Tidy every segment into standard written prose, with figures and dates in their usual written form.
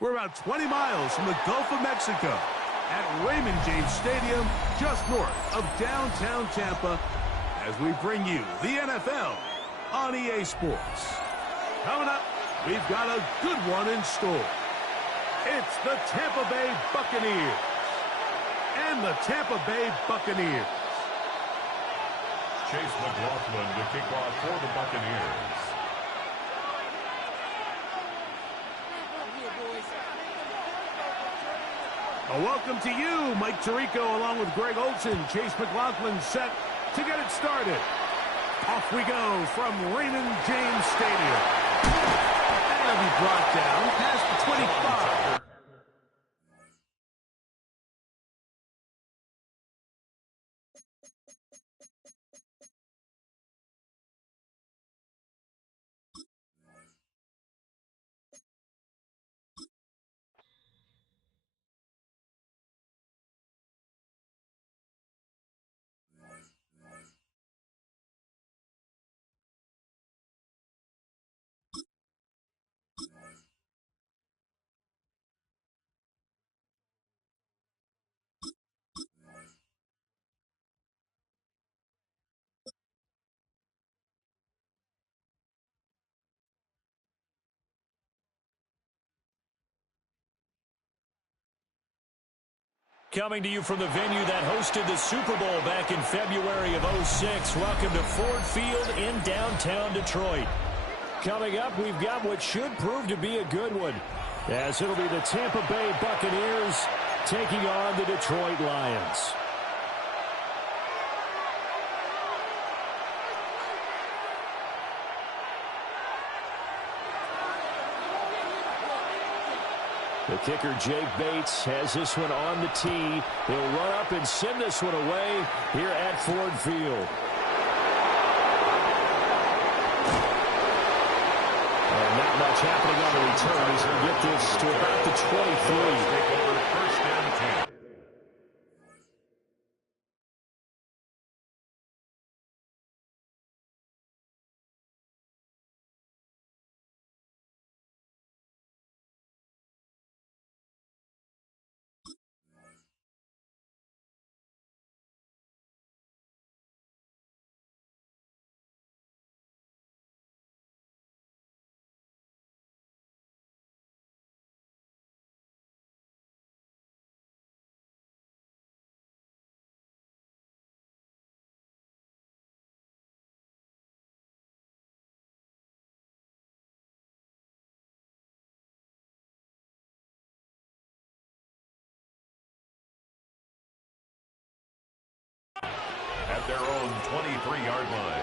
We're about 20 miles from the Gulf of Mexico at Raymond James Stadium, just north of downtown Tampa, as we bring you the NFL on EA Sports. Coming up, we've got a good one in store. It's the Tampa Bay Buccaneers and the Tampa Bay Buccaneers. Chase McLaughlin to kick off for the Buccaneers. A welcome to you, Mike Tirico, along with Greg Olsen. Chase McLaughlin set to get it started. Off we go from Raymond James Stadium. That'll be brought down past the 25. Coming to you from the venue that hosted the Super Bowl back in February of '06. Welcome to Ford Field in downtown Detroit. Coming up, we've got what should prove to be a good one, as it'll be the Tampa Bay Buccaneers taking on the Detroit Lions. The kicker, Jake Bates, has this one on the tee. He'll run up and send this one away here at Ford Field. And not much happening on the return. He's going to get this to about the 23. Take over first and 10. At their own 23-yard line.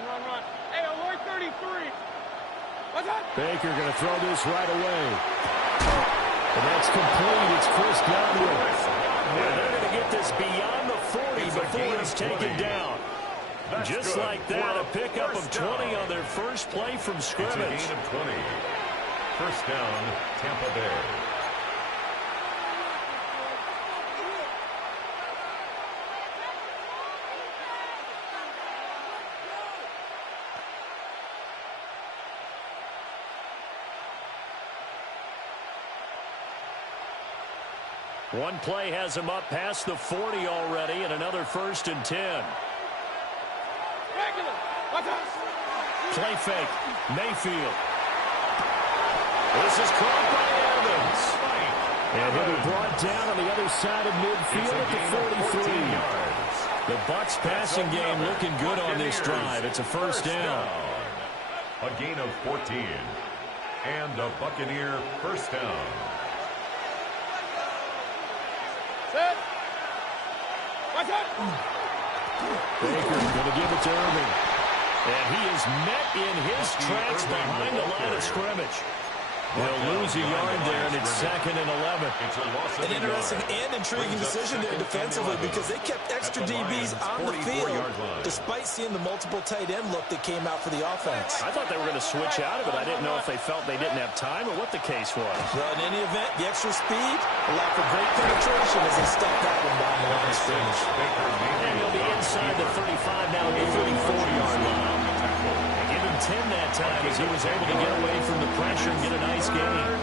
Run. Hey, alert 33. What's that? Baker going to throw this right away. And that's complete. It's Chris Godwin. And they're going to get this beyond the 40 before it's taken down. Just like that, a pickup of 20 on their first play from scrimmage. It's a gain of 20. First down, Tampa Bay. One play has him up past the 40 already, and another first and 10. Play fake. Mayfield. This is caught by Evans. And he'll be brought down on the other side of midfield at the 43. The Bucs passing game looking good on this drive. It's a first down. A gain of 14. And a Buccaneer first down. Set. What's up? Baker going to give it to Irving. And he is met in his tracks behind the line of scrimmage. They'll lose a yard there, and it's 2nd and 11. An interesting and intriguing decision there defensively because they kept extra DBs on the field despite seeing the multiple tight end look that came out for the offense. I thought they were going to switch out of it. I didn't know if they felt they didn't have time or what the case was. Well, in any event, the extra speed allowed for great penetration as they stepped that one down the line of scrimmage. And he'll be inside the 35 now at the 34-yard line. They give him 10 that time as he was able to get away from the pressure and get a nice gain.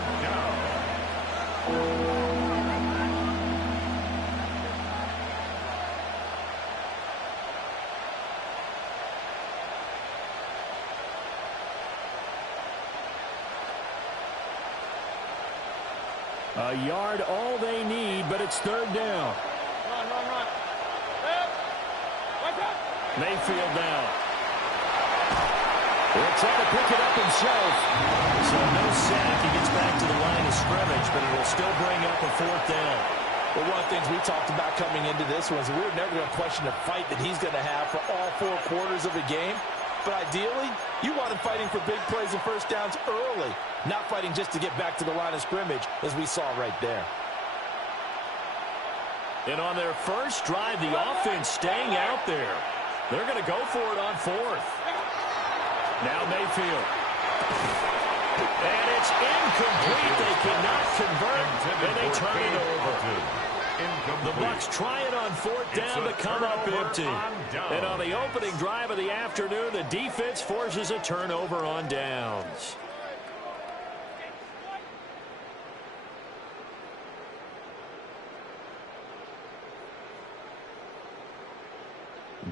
A yard all they need, but it's 3rd down. Run. Mayfield now. He'll try to pick it up himself. So no sack. He gets back to the line of scrimmage, but it'll still bring up a 4th down. Well, one of the things we talked about coming into this was we were never going to question the fight that he's going to have for all 4 quarters of the game. But ideally, you want him fighting for big plays and first downs early, not fighting just to get back to the line of scrimmage, as we saw right there. And on their first drive, the offense staying out there. They're going to go for it on 4th. Now Mayfield. And it's incomplete. They cannot convert, and they turn it over. The Bucs try it on 4th down to come up empty. And on the opening drive of the afternoon, the defense forces a turnover on downs.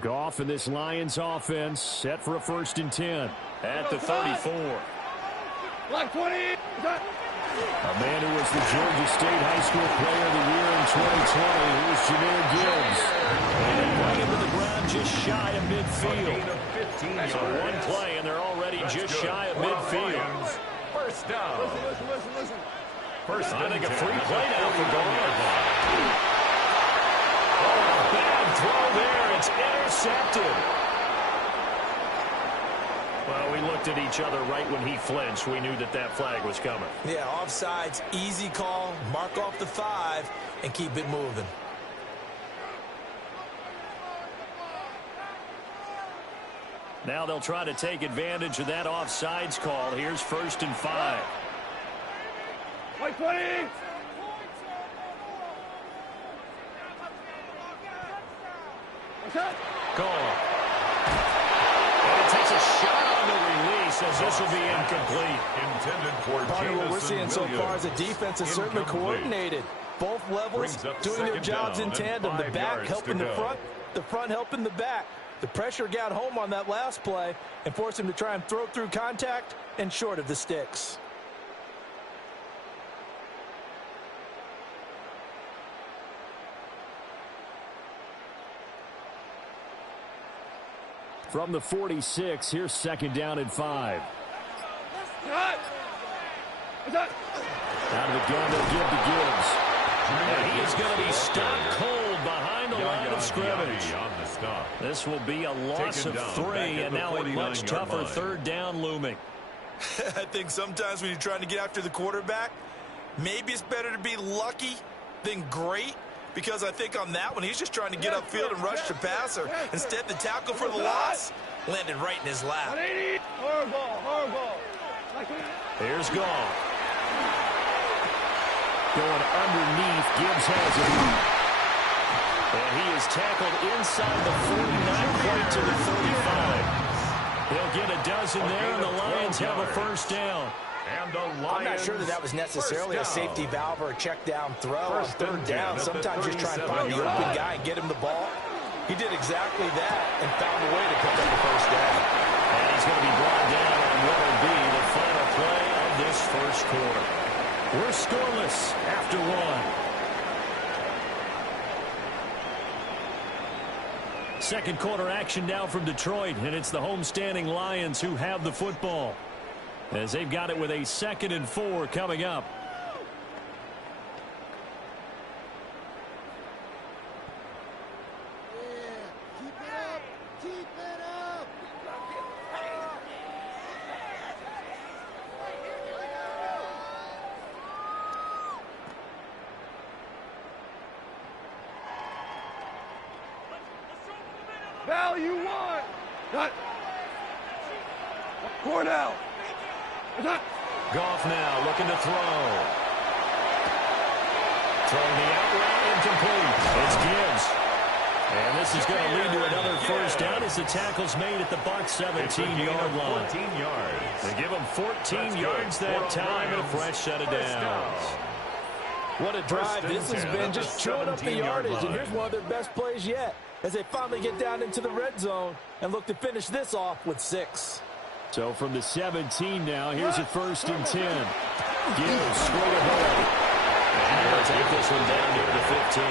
Goff and this Lions offense set for a 1st and 10 at the 34. Block 20. A man who was the Georgia State High School Player of the Year in 2020. Here's Jahmyr Gibbs. And they bring him to the ground just shy of midfield. So one play, and they're already just shy of midfield. First down. Listen. I think a free play now for Goff. Oh, bad throw there. It's intercepted. Well, we looked at each other right when he flinched. We knew that that flag was coming. Yeah, offsides, easy call, mark off the 5, and keep it moving. Now they'll try to take advantage of that offsides call. Here's 1st and 5. White 20. Call. And it takes a shot on the release as this will be incomplete. Intended for Partner, what we're Jamison seeing so Williams. far is a defense that's certainly coordinated. Both levels Brings up doing their 2nd jobs down in tandem. and The 5 back yards helping to the go. front helping the back. The pressure got home on that last play and forced him to try and throw through contact and short of the sticks. From the 46, here's 2nd down and 5. Cut. Out of the gun, they'll give to Gibbs. And he is going to be stopped cold behind the line of scrimmage. On the stop. This will be a loss of Taken down 3, back at and the now a much 49-yard tougher line. 3rd down looming. I think sometimes when you're trying to get after the quarterback, maybe it's better to be lucky than great, because I think on that one, he's just trying to get upfield and rush the passer. Instead, the tackle for the loss landed right in his lap. 180. Horrible. Here's Goff. Going underneath, Gibbs has it. And he is tackled inside the 49, point to the 35. They'll get a dozen there, and the Lions have a 1st down. And the Lions. I'm not sure that was necessarily a safety valve or a check down throw on 3rd down. Sometimes just try and find the open guy and get him the ball. He did exactly that and found a way to pick up the 1st down. And he's going to be brought down on what will be the final play of this 1st quarter. We're scoreless after 1. Second quarter action now from Detroit, and it's the homestanding Lions who have the football, as they've got it with a 2nd and 4 coming up. Cal, you won. Not. Cornell. Not. Goff now looking to throw. Throwing the out route incomplete. It's Gibbs. And this is going to lead to another first down as the tackle's made at the Bucs 17-yard line. 14 yards. They give him 14 yards that time and a fresh set of downs. What a drive this has been, just chewing up the yardage. And here's one of their best plays yet as they finally get down into the red zone and look to finish this off with 6. So from the 17 now, here's a 1st and 10. Gibbs straight ahead. And they'll take this one down near the 15.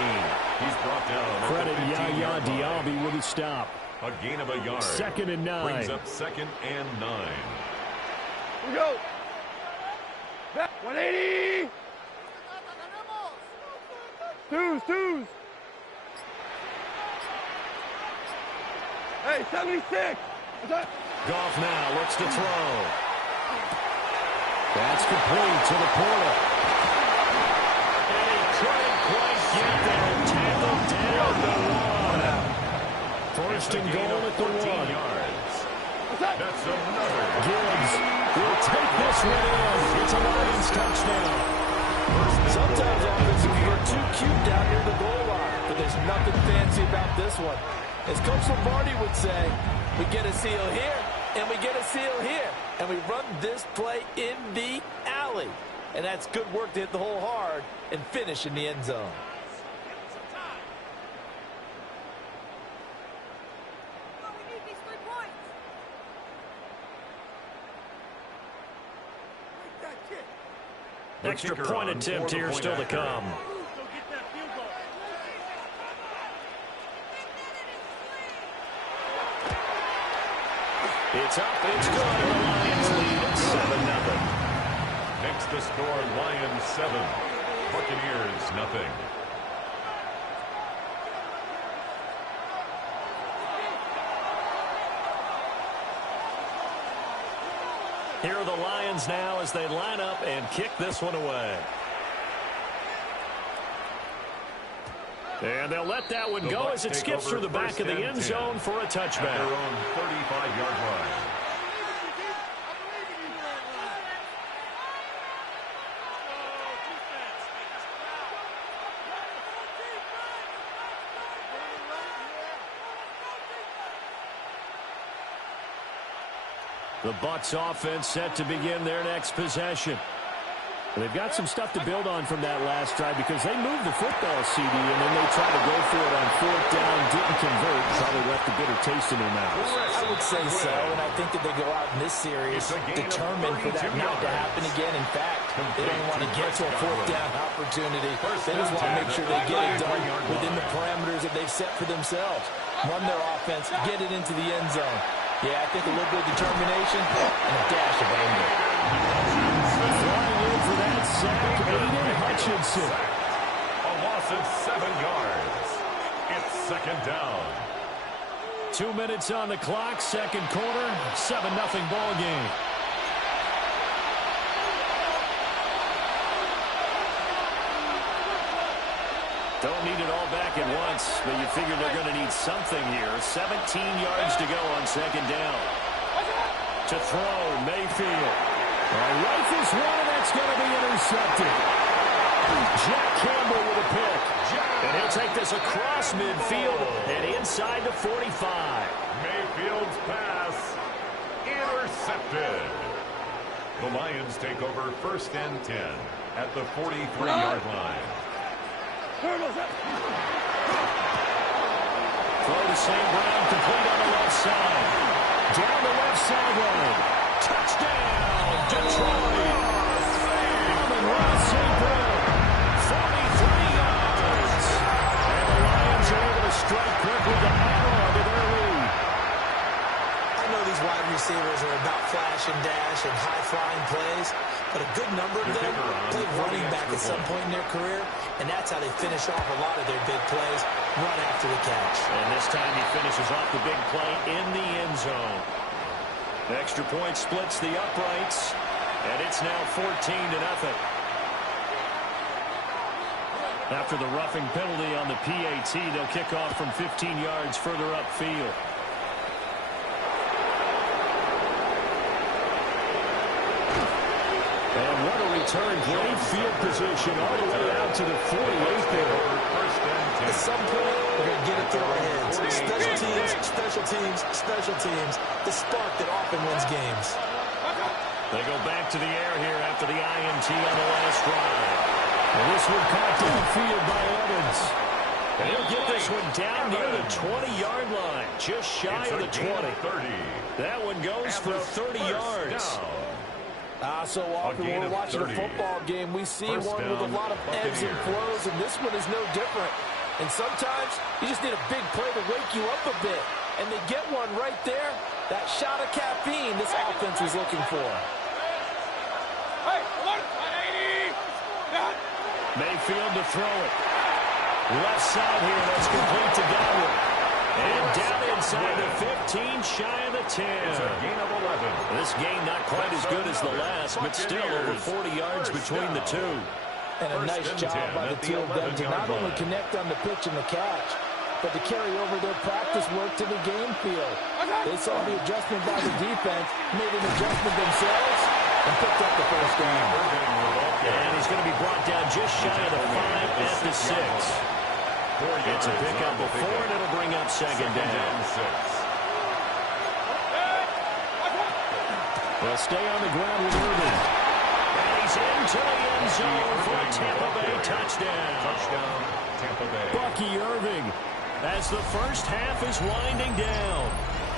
He's brought down. Credit Yaya Diaby with a stop. A gain of a yard. 2nd and 9. Brings up 2nd and 9. Here we go. Back. 180. Twos. Hey, 76. Goff now looks to throw. That's complete to the Porter. And he couldn't quite get there. Tackled down the 1. 1st and goal at the 1. Yards. That's another. Gibbs will take this one in. It's a Lions touchdown. Sometimes offensive, you're too cute down near the goal line, but there's nothing fancy about this one. As Coach Lombardi would say, we get a seal here, and we get a seal here, and we run this play in the alley. And that's good work to hit the hole hard and finish in the end zone. Extra point attempt here still to come. It's up, it's good, and the Lions lead at 7-0. Makes the score Lions 7, Buccaneers nothing. Here are the Lions now as they line up and kick this one away. And they'll let that one go as it skips through the back of the end zone for a touchback. At their own 35-yard line. The Bucs offense set to begin their next possession. They've got some stuff to build on from that last drive because they moved the football, CD, and then they tried to go for it on 4th down, didn't convert, probably left a bitter taste in their mouths. I would say so, and I think that they go out in this series determined for that not to happen again. In fact, they don't want to get to a 4th down opportunity. They just want to make sure they get it done within the parameters that they've set for themselves. Run their offense, get it into the end zone. Yeah, I think a little bit of determination and a dash of anger. Flying in for that sack, Aiden Hutchinson. A loss of 7 yards. It's 2nd down. 2 minutes on the clock, 2nd quarter, 7-0 ball game. Don't need it all back at once, but you figure they're going to need something here. 17 yards to go on 2nd down. To throw, Mayfield. Rifles one, and that's going to be intercepted. Jack Campbell with a pick. And he'll take this across midfield and inside the 45. Mayfield's pass intercepted. The Lions take over 1st and 10 at the 43-yard line. Throw to St. Brown, complete on the left side. Down the left sideline. Touchdown, Detroit. Amon-Ra St. Brown, 43 yards. And the Lions are able to strike quickly to add on to their lead. I know these wide receivers are about flash and dash and high-flying plays, but a good number of them play running back at some point in their career, and that's how they finish off a lot of their big plays, run after the catch. And this time he finishes off the big play in the end zone. Extra point splits the uprights, and it's now 14-0. After the roughing penalty on the PAT, they'll kick off from 15 yards further upfield. return. Great field position all the way out to the 48 there. At some point, we're going to get it through our heads. Special teams, special teams, special teams. The spark that often wins games. They go back to the air here after the INT on the last drive. And this one caught downfield by Evans. And he'll get this one down near the 20-yard line, just shy of the 20. That one goes for 30 yards. So often when we're watching a football game, we see one with a lot of ebbs and flows, and this one is no different. And sometimes you just need a big play to wake you up a bit. And they get one right there. That shot of caffeine this offense was looking for. Mayfield to throw it. Left side here, that's complete to Godwin. And down inside the 15, shy of the 10. It's a gain of 11. This game not quite as good as the last, but still over 40 yards between the two. And a nice job by the two of them to not only connect on the pitch and the catch, but to carry over their practice work to the game field. They saw the adjustment by the defense, made an adjustment themselves, and picked up the first down. And he's going to be brought down just shy of the 5 at the 6. It's a pickup before, and it'll bring up second down. They'll stay on the ground with Irving. And he's into the end zone for a Tampa Bay touchdown. Touchdown, Tampa Bay. Bucky Irving, as the first half is winding down.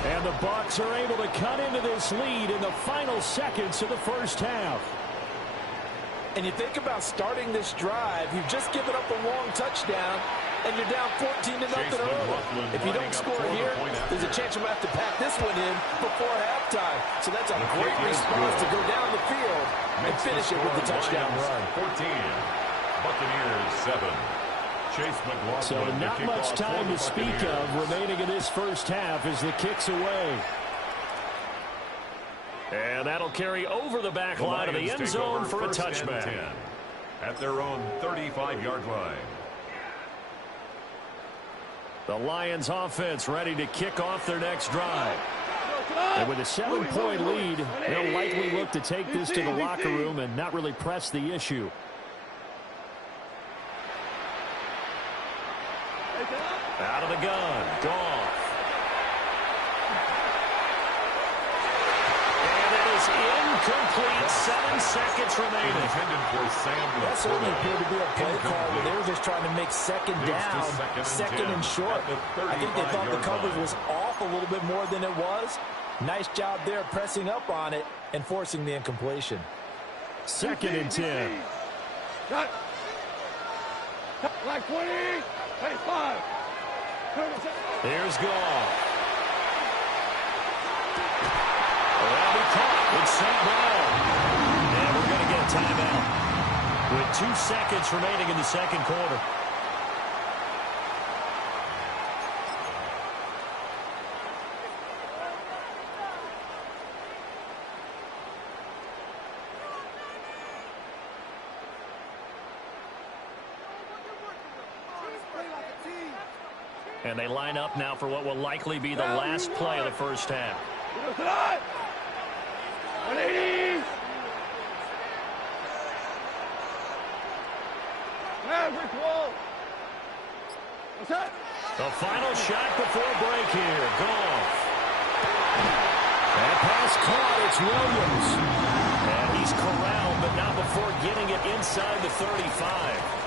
And the Bucs are able to cut into this lead in the final seconds of the first half. And you think about starting this drive, you've just given up a long touchdown, and you're down 14-0 early. If you don't score here, there's a chance you might have to pack this one in before halftime. So that's a great response to go down the field and finish it with the touchdown run. 14, Buccaneers 7. Chase McLaughlin. So not much time to speak of remaining in this first half as the kick's away. And that'll carry over the back line of the end zone for a touchback. At their own 35-yard line. The Lions offense ready to kick off their next drive. And with a 7-point lead, they'll likely look to take this to the locker room and not really press the issue. Out of the gun, Goff. And it is incomplete. 7 seconds remaining. Intended for Sam. That certainly appeared to be a play call where they were just trying to make second down, second and short. I think they thought the coverage was off a little bit more than it was. Nice job there pressing up on it and forcing the incompletion. 2nd and 10. Cut. Like 20, 25. There's Goff. That'll be caught with St. Brown. And we're going to get a timeout with 2 seconds remaining in the second quarter. And they line up now for what will likely be the last play of the first half. 180. Average wall. What's that? The final shot before break here. Goff. That pass caught. It's Williams. And he's corralled, but not before getting it inside the 35.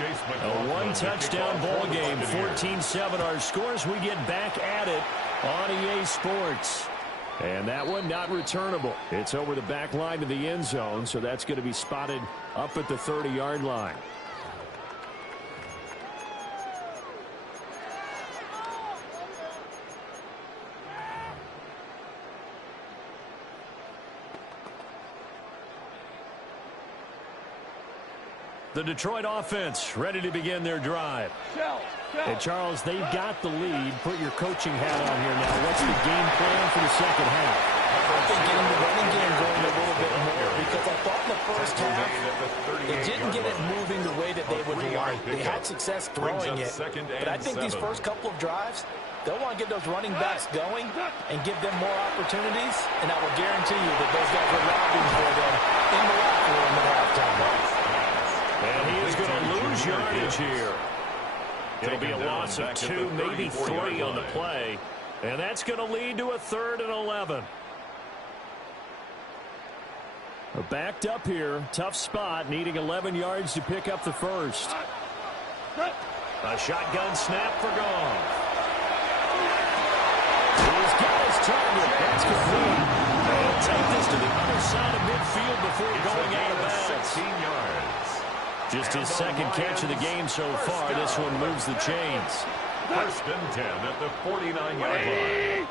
A one-touchdown ball game, 14-7 our scores. We get back at it on EA Sports. And that one not returnable. It's over the back line to the end zone, so that's going to be spotted up at the 30-yard line. The Detroit offense ready to begin their drive. And, Charles, they've got the lead. Put your coaching hat on here now. What's the game plan for the second half? I think getting the running game going a little bit more because I thought in the first half it didn't get it moving the way that they would like. They had success throwing it, but I think these first couple of drives, they'll want to get those running backs going and give them more opportunities, and I will guarantee you that those guys are lobbying for them in the locker room at halftime. And he is going to lose yardage here. It'll be a loss of 2, maybe 3 on the play. And that's going to lead to a 3rd and 11. Backed up here. Tough spot. Needing 11 yards to pick up the first. A shotgun snap for Goff. He's got his target. That's complete. They'll take this to the other side of midfield before going out of bounds. 16 yards. Just his second catch of the game so far. This one moves the chains. 1st and 10 at the 49-yard line.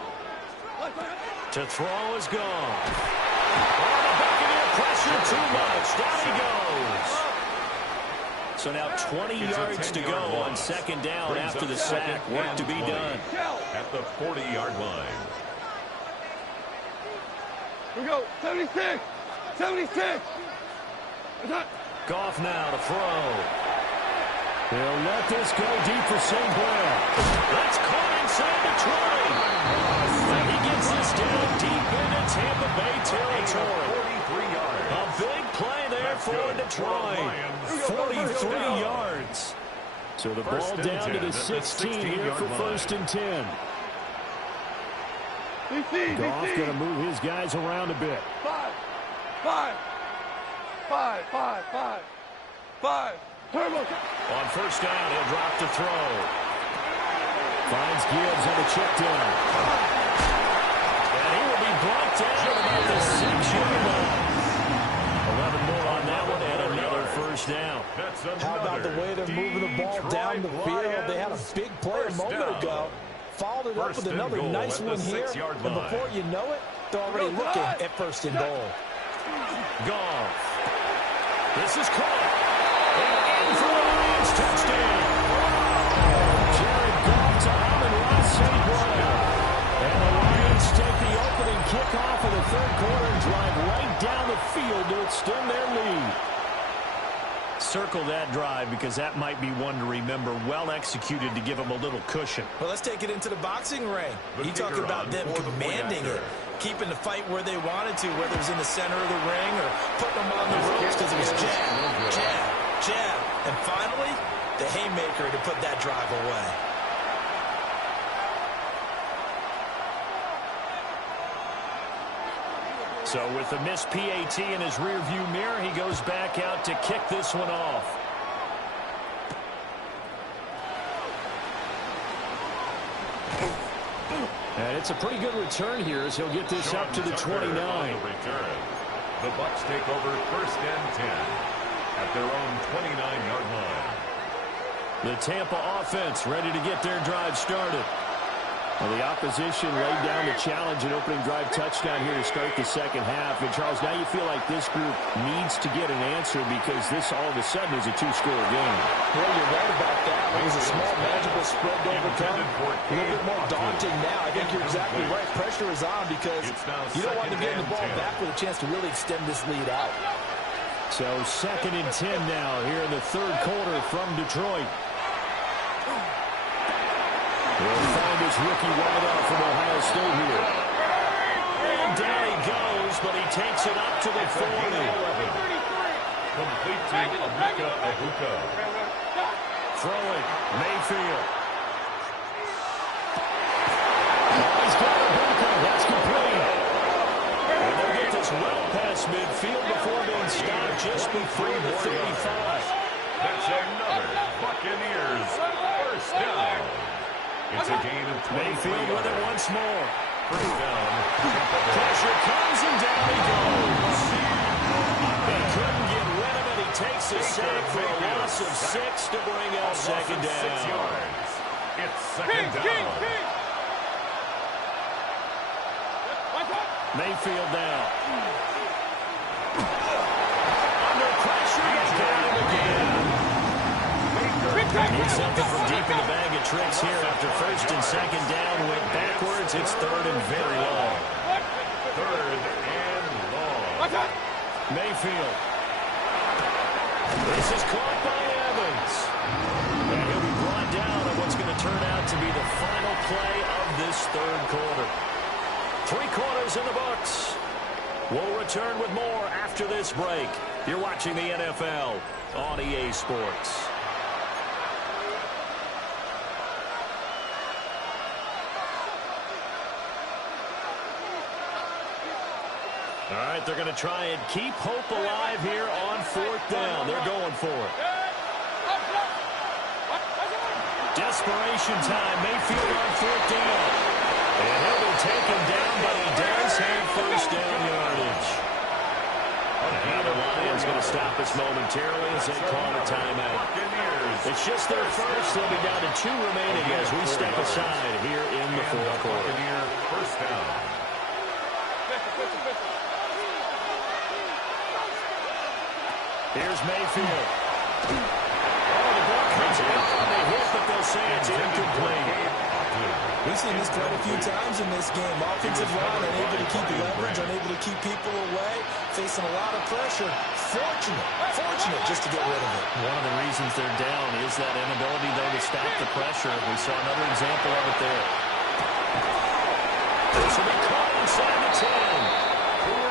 To throw is gone. Oh, the Buccaneer pressure too much. Down he goes. So now 20 yards to go on 2nd down after the sack. Work to be done. At the 40-yard line. Here we go. 76. 76. Goff now to throw. He'll let this go deep for St. Blair. That's caught inside Detroit. And he gets this down deep into Tampa Bay territory. 43 yards. A big play there for Detroit. 43 yards. So the ball down to the 16 here for 1st and 10. Goff going to move his guys around a bit. 5. Turbo. On 1st down, he'll drop to throw. Finds Gibbs on the check down. And he will be brought down about the 6-yard line. 11 more on that one and another 1st down. How about the way they're moving the ball down the field? They had a big play a moment ago. Followed it up with another nice one here. And before you know it, they're already looking at 1st and goal. Goff. This is caught. And in for the Lions touchdown. Jared Goff to Amon-Ra St. Blair. And the Lions take the opening kickoff of the 3rd quarter and drive right down the field to extend their lead. Circle that drive because that might be one to remember. Well executed to give them a little cushion. Well, let's take it into the boxing ring. You talk about them commanding it, keeping the fight where they wanted to, whether it was in the center of the ring or putting them on the ropes because it was jab, jab, jab. And finally, the haymaker to put that drive away. So with the missed PAT in his rearview mirror, he goes back out to kick this one off. And it's a pretty good return here as he'll get this up to the 29. The Bucs take over 1st and 10 at their own 29-yard line. The Tampa offense ready to get their drive started. Well, the opposition laid down the challenge and opening drive touchdown here to start the second half. And, Charles, now you feel like this group needs to get an answer because this all of a sudden is a 2-score game. Well, you're right about that. It was a small, manageable spread to overcome. A little bit more daunting now. I think you're exactly right. Pressure is on because you don't want to get the ball back with a chance to really extend this lead out. So 2nd and 10 now here in the 3rd quarter from Detroit. He'll find his rookie wideout from Ohio State here. And down he goes, but he takes it up to the 40. Complete to Emeka Egbuka. Throwing, Mayfield. He's got Egbuka. That's complete. And they'll get this well past midfield before being stopped just before the 35. That's another Buccaneers 1st down. It's a gain of 23 Mayfield with it once more. 1st down. Pressure comes and down he goes. He couldn't get rid of it. He takes a sack for a loss of 6 to bring up 2nd down. 6 yards. It's 2nd down. Mayfield down. Under pressure, they got him again. Need something from deep in the bag of tricks here after first and second down went backwards. It's third and very long. Third and long. Mayfield. This is caught by Evans. And he'll be brought down on what's going to turn out to be the final play of this third quarter. 3 quarters in the books. We'll return with more after this break. You're watching the NFL on EA Sports. All right, they're going to try and keep hope alive here on 4th down. They're going for it. Desperation time. Mayfield on 4th down. And he'll be taken down, but he does have first down yardage. Now the Lions going to stop us momentarily as they call a timeout. It's just their first. They'll be down to 2 remaining as we step aside here in the 4th quarter. First down. Here's Mayfield. Oh, the ball comes out on the hit, but they'll say it's incomplete. We've seen this quite a few times in this game. Offensive line unable to keep leverage, unable to keep people away, facing a lot of pressure. Fortunate just to get rid of it. One of the reasons they're down is that inability, though, to stop the pressure. We saw another example of it there. This will be caught inside the 10.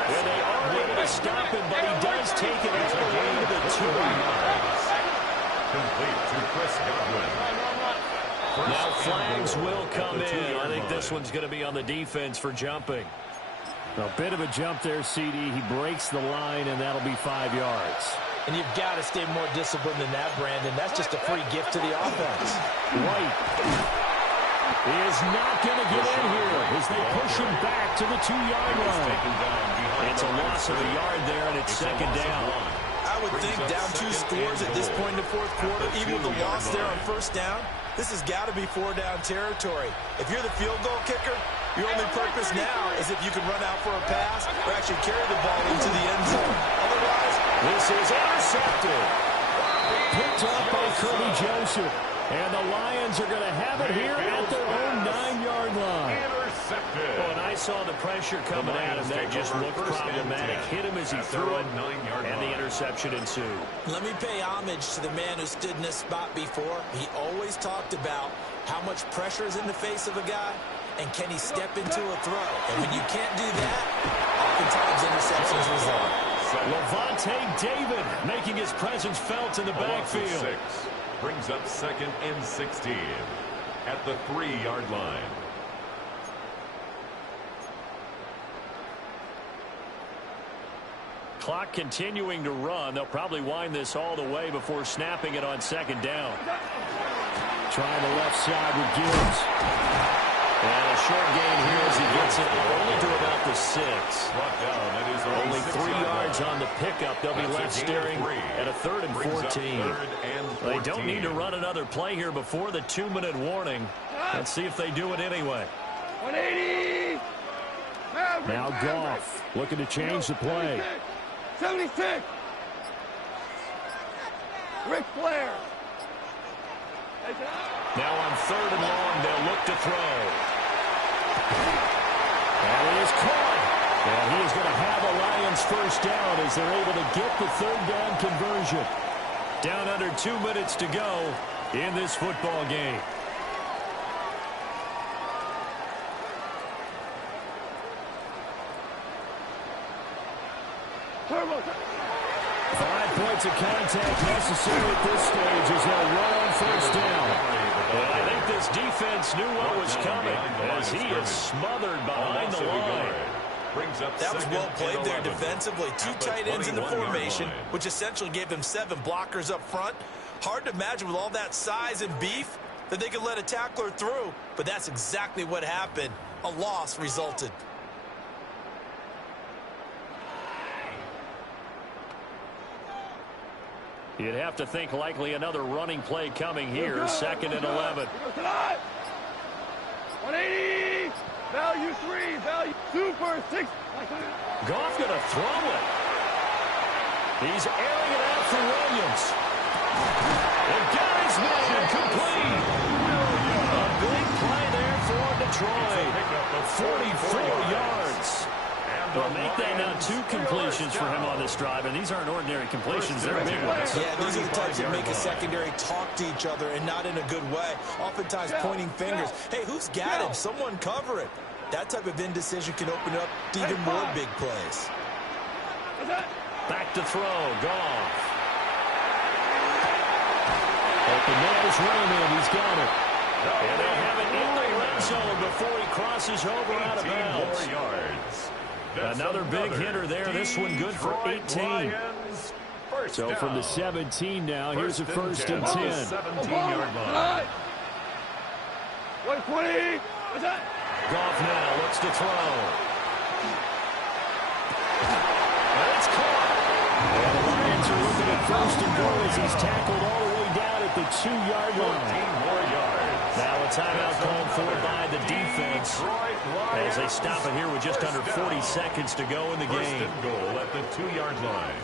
And they are able to stop him, but he does take it all the way to the 2-yard line. Complete to Chris Godwin. Now flags will come in. I think this one's going to be on the defense for jumping. A bit of a jump there, CD. He breaks the line, and that'll be 5 yards. And you've got to stay more disciplined than that, Brandon. That's just a free gift to the offense. White is not going to get in here as they push him back to the 2-yard line. It's a loss of a yard there, and it's second down. I would think down 2 scores at this point in the 4th quarter, even with the loss there on first down, this has got to be 4-down territory. If you're the field goal kicker, your only purpose now is if you can run out for a pass or actually carry the ball into the end zone. Otherwise, this is intercepted. Picked up by Kirby Joseph. And the Lions are going to have it here at their own 9-yard line. Intercepted. Oh, and I saw the pressure coming at him. That just looked problematic. Hit him as he threw it, and the interception ensued. Let me pay homage to the man who stood in this spot before. He always talked about how much pressure is in the face of a guy, and can he step into a throw. And when you can't do that, oftentimes interceptions result. Levante David making his presence felt in the backfield. Brings up 2nd and 16 at the 3-yard line. Clock continuing to run. They'll probably wind this all the way before snapping it on second down. Trying the left side with Gibbs. And a short gain here as he gets it only to about the 6. Only 3 yards on the pickup. They'll be left staring at a 3rd and 14. They don't need to run another play here before the 2-minute warning. Let's see if they do it anyway. 180. Now Goff looking to change the play. 76. Ric Flair. Now on 3rd and long, they'll look to throw. And it is caught. And he is going to have a Lions first down as they're able to get the 3rd down conversion. Down under 2 minutes to go in this football game. Turbo. 5 points of contact necessary at this stage as they'll run on first down. And I think this defense knew what was coming as he is smothered behind the line. That was well played there defensively. 2 tight ends in the formation, which essentially gave them 7 blockers up front. Hard to imagine with all that size and beef that they could let a tackler through, but that's exactly what happened. A loss resulted. You'd have to think likely another running play coming here. 2nd and 11. 180. Value 3. Value 2 for 6. Goff going to throw it. He's airing it out for Williams. And got his made, complete. A big play there for Detroit. 44 yards. Well, make that now 2 completions for him on this drive, and these aren't ordinary completions. They're big ones. Yeah, these are the types that make a secondary talk to each other and not in a good way. Oftentimes pointing fingers. Hey, who's got him? Someone cover it. That type of indecision can open up to even more big plays. Back to throw. Goff. Open nose, Raymond. He's got it. And they'll have it in the red zone before he crosses over out of bounds. Yards. Another big hitter there. This one good for 18. So from the 17 now, here's a 1st and 10. 17-yard line. 120. What's that? Goff now looks to throw. And it's caught. And the Lions are looking at 1st and goal as he's tackled all the way down at the 2-yard line. 14 more yards. Now a timeout called for by the defense as they stop it here with just under 40 seconds to go in the game. 1st and goal at the 2-yard line.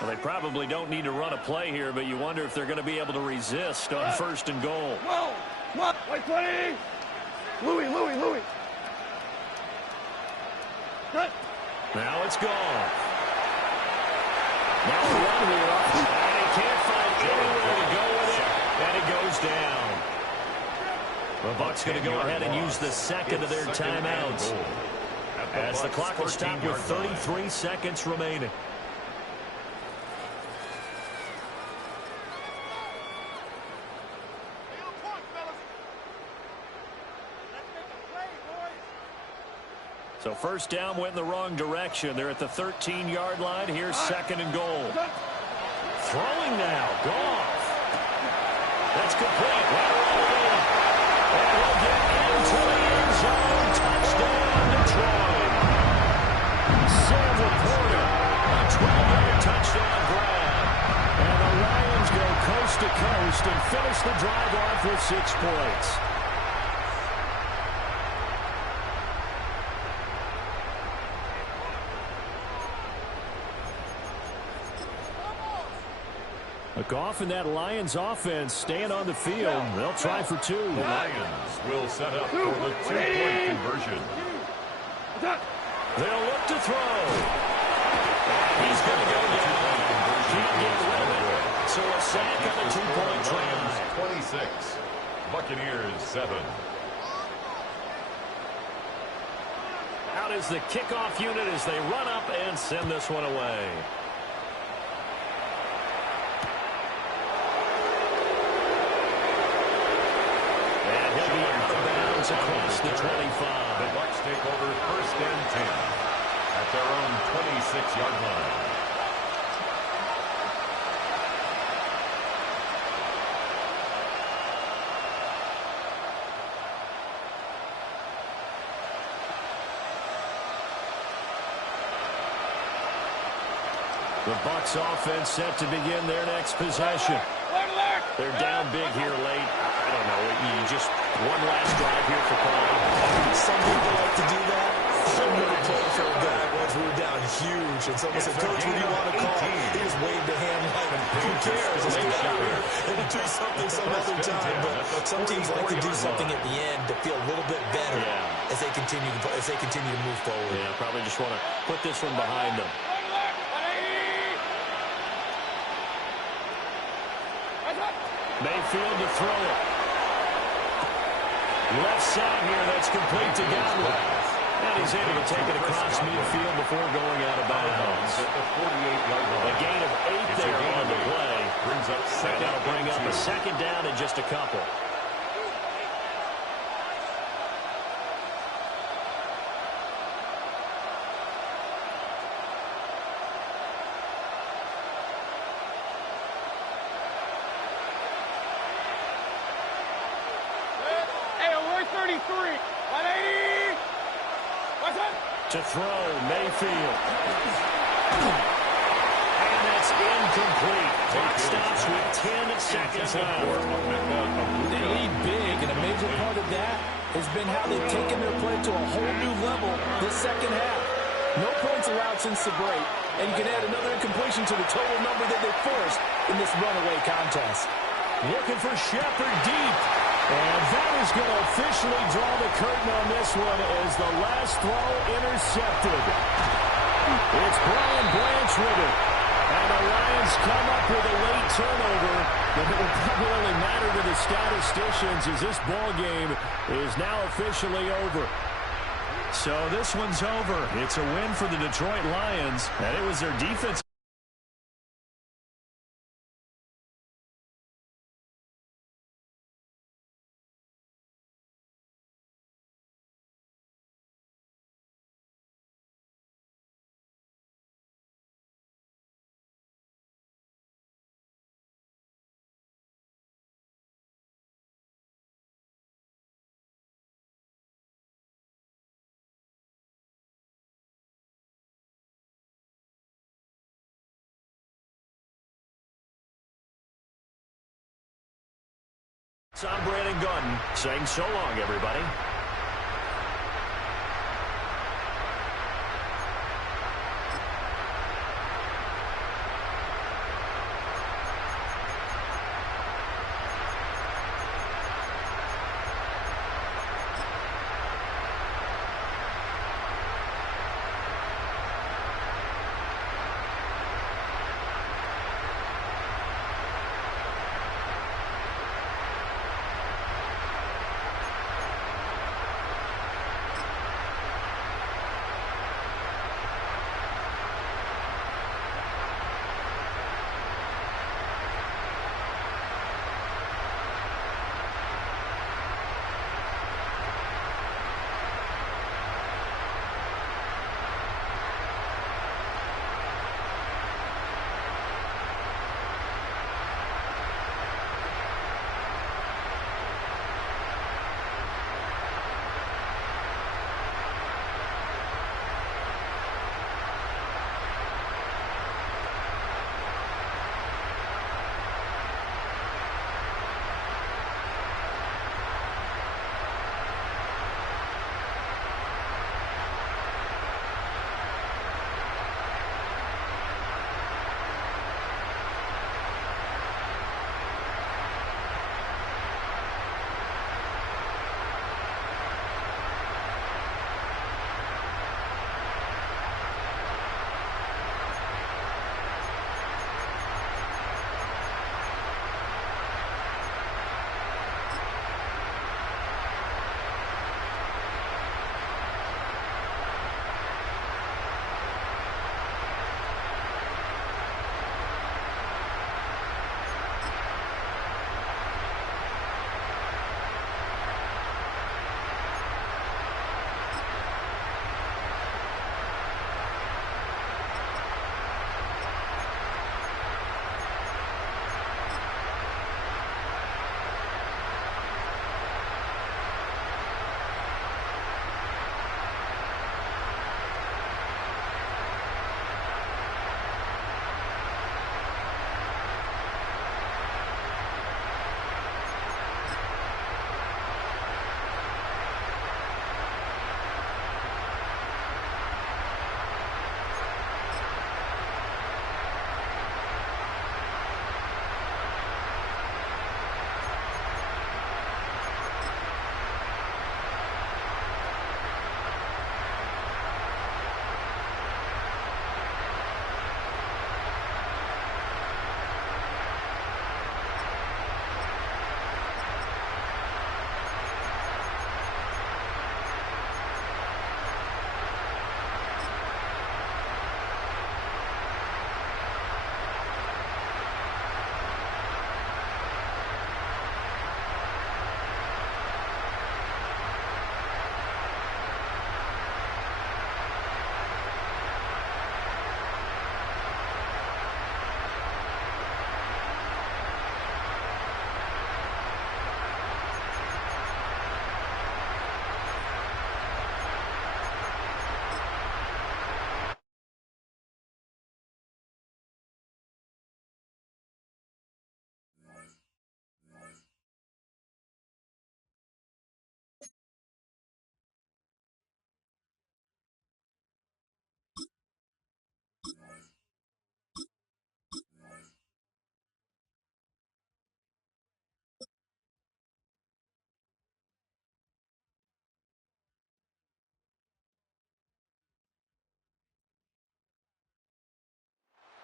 Well, they probably don't need to run a play here, but you wonder if they're going to be able to resist on 1st and goal. Whoa. What? 120. Louis. Cut. Now it's gone. Now the run here, and he can't find anywhere to go with it, and it goes down. The Bucs going to go ahead and use the second of their timeouts as the clock will stop with 33 seconds remaining. So 1st down went in the wrong direction. They're at the 13-yard line. Here's 2nd and goal. Throwing now. Goff. That's complete. Right around. And we'll get into the end zone. Touchdown, Detroit. Sam Laporta. A 12-yard touchdown grab. And the Lions go coast to coast and finish the drive off with 6 points. Goff and that Lions offense staying on the field. They'll try for 2. The Lions will set up for the 2-point conversion. They'll look to throw. He's going to go down. Can't get rid of it. So a sack on a 2-point try. 26. Buccaneers 7. Out is the kickoff unit as they run up and send this one away. Across the 25. The Bucs take over 1st and 10 at their own 26-yard line. The Bucs offense set to begin their next possession. They're down big here late. I don't know. You just one last drive here for Paul. Some people like to do that. I've never played for a guy once we were down huge, and someone said, "Coach, what do you want to call?" He just waved a hand like, "Who cares? Let's get out here and do something some other time." But some teams like to do something at the end to feel a little bit better as they continue to move forward. Yeah, probably just want to put this one behind them. Mayfield to throw it. Left side here, that's complete to Godwin. And he's able to take it across midfield before going out of bounds. A gain of 8 there on the play. And that'll bring up a 2nd down in just a couple. To throw, Mayfield. And that's incomplete. Clock stops with 10 seconds left. They lead big, and a major part of that has been how they've taken their play to a whole new level this second half. No points allowed since the break, and you can add another incompletion to the total number that they forced in this runaway contest. Looking for Shepard deep. And that is going to officially draw the curtain on this one as the last throw intercepted. It's Brian Branch with it. And the Lions come up with a late turnover. But it will probably matter to the statisticians as this ball game is now officially over. So this one's over. It's a win for the Detroit Lions, and it was their defense. I'm Brandon Gunn saying so long, everybody.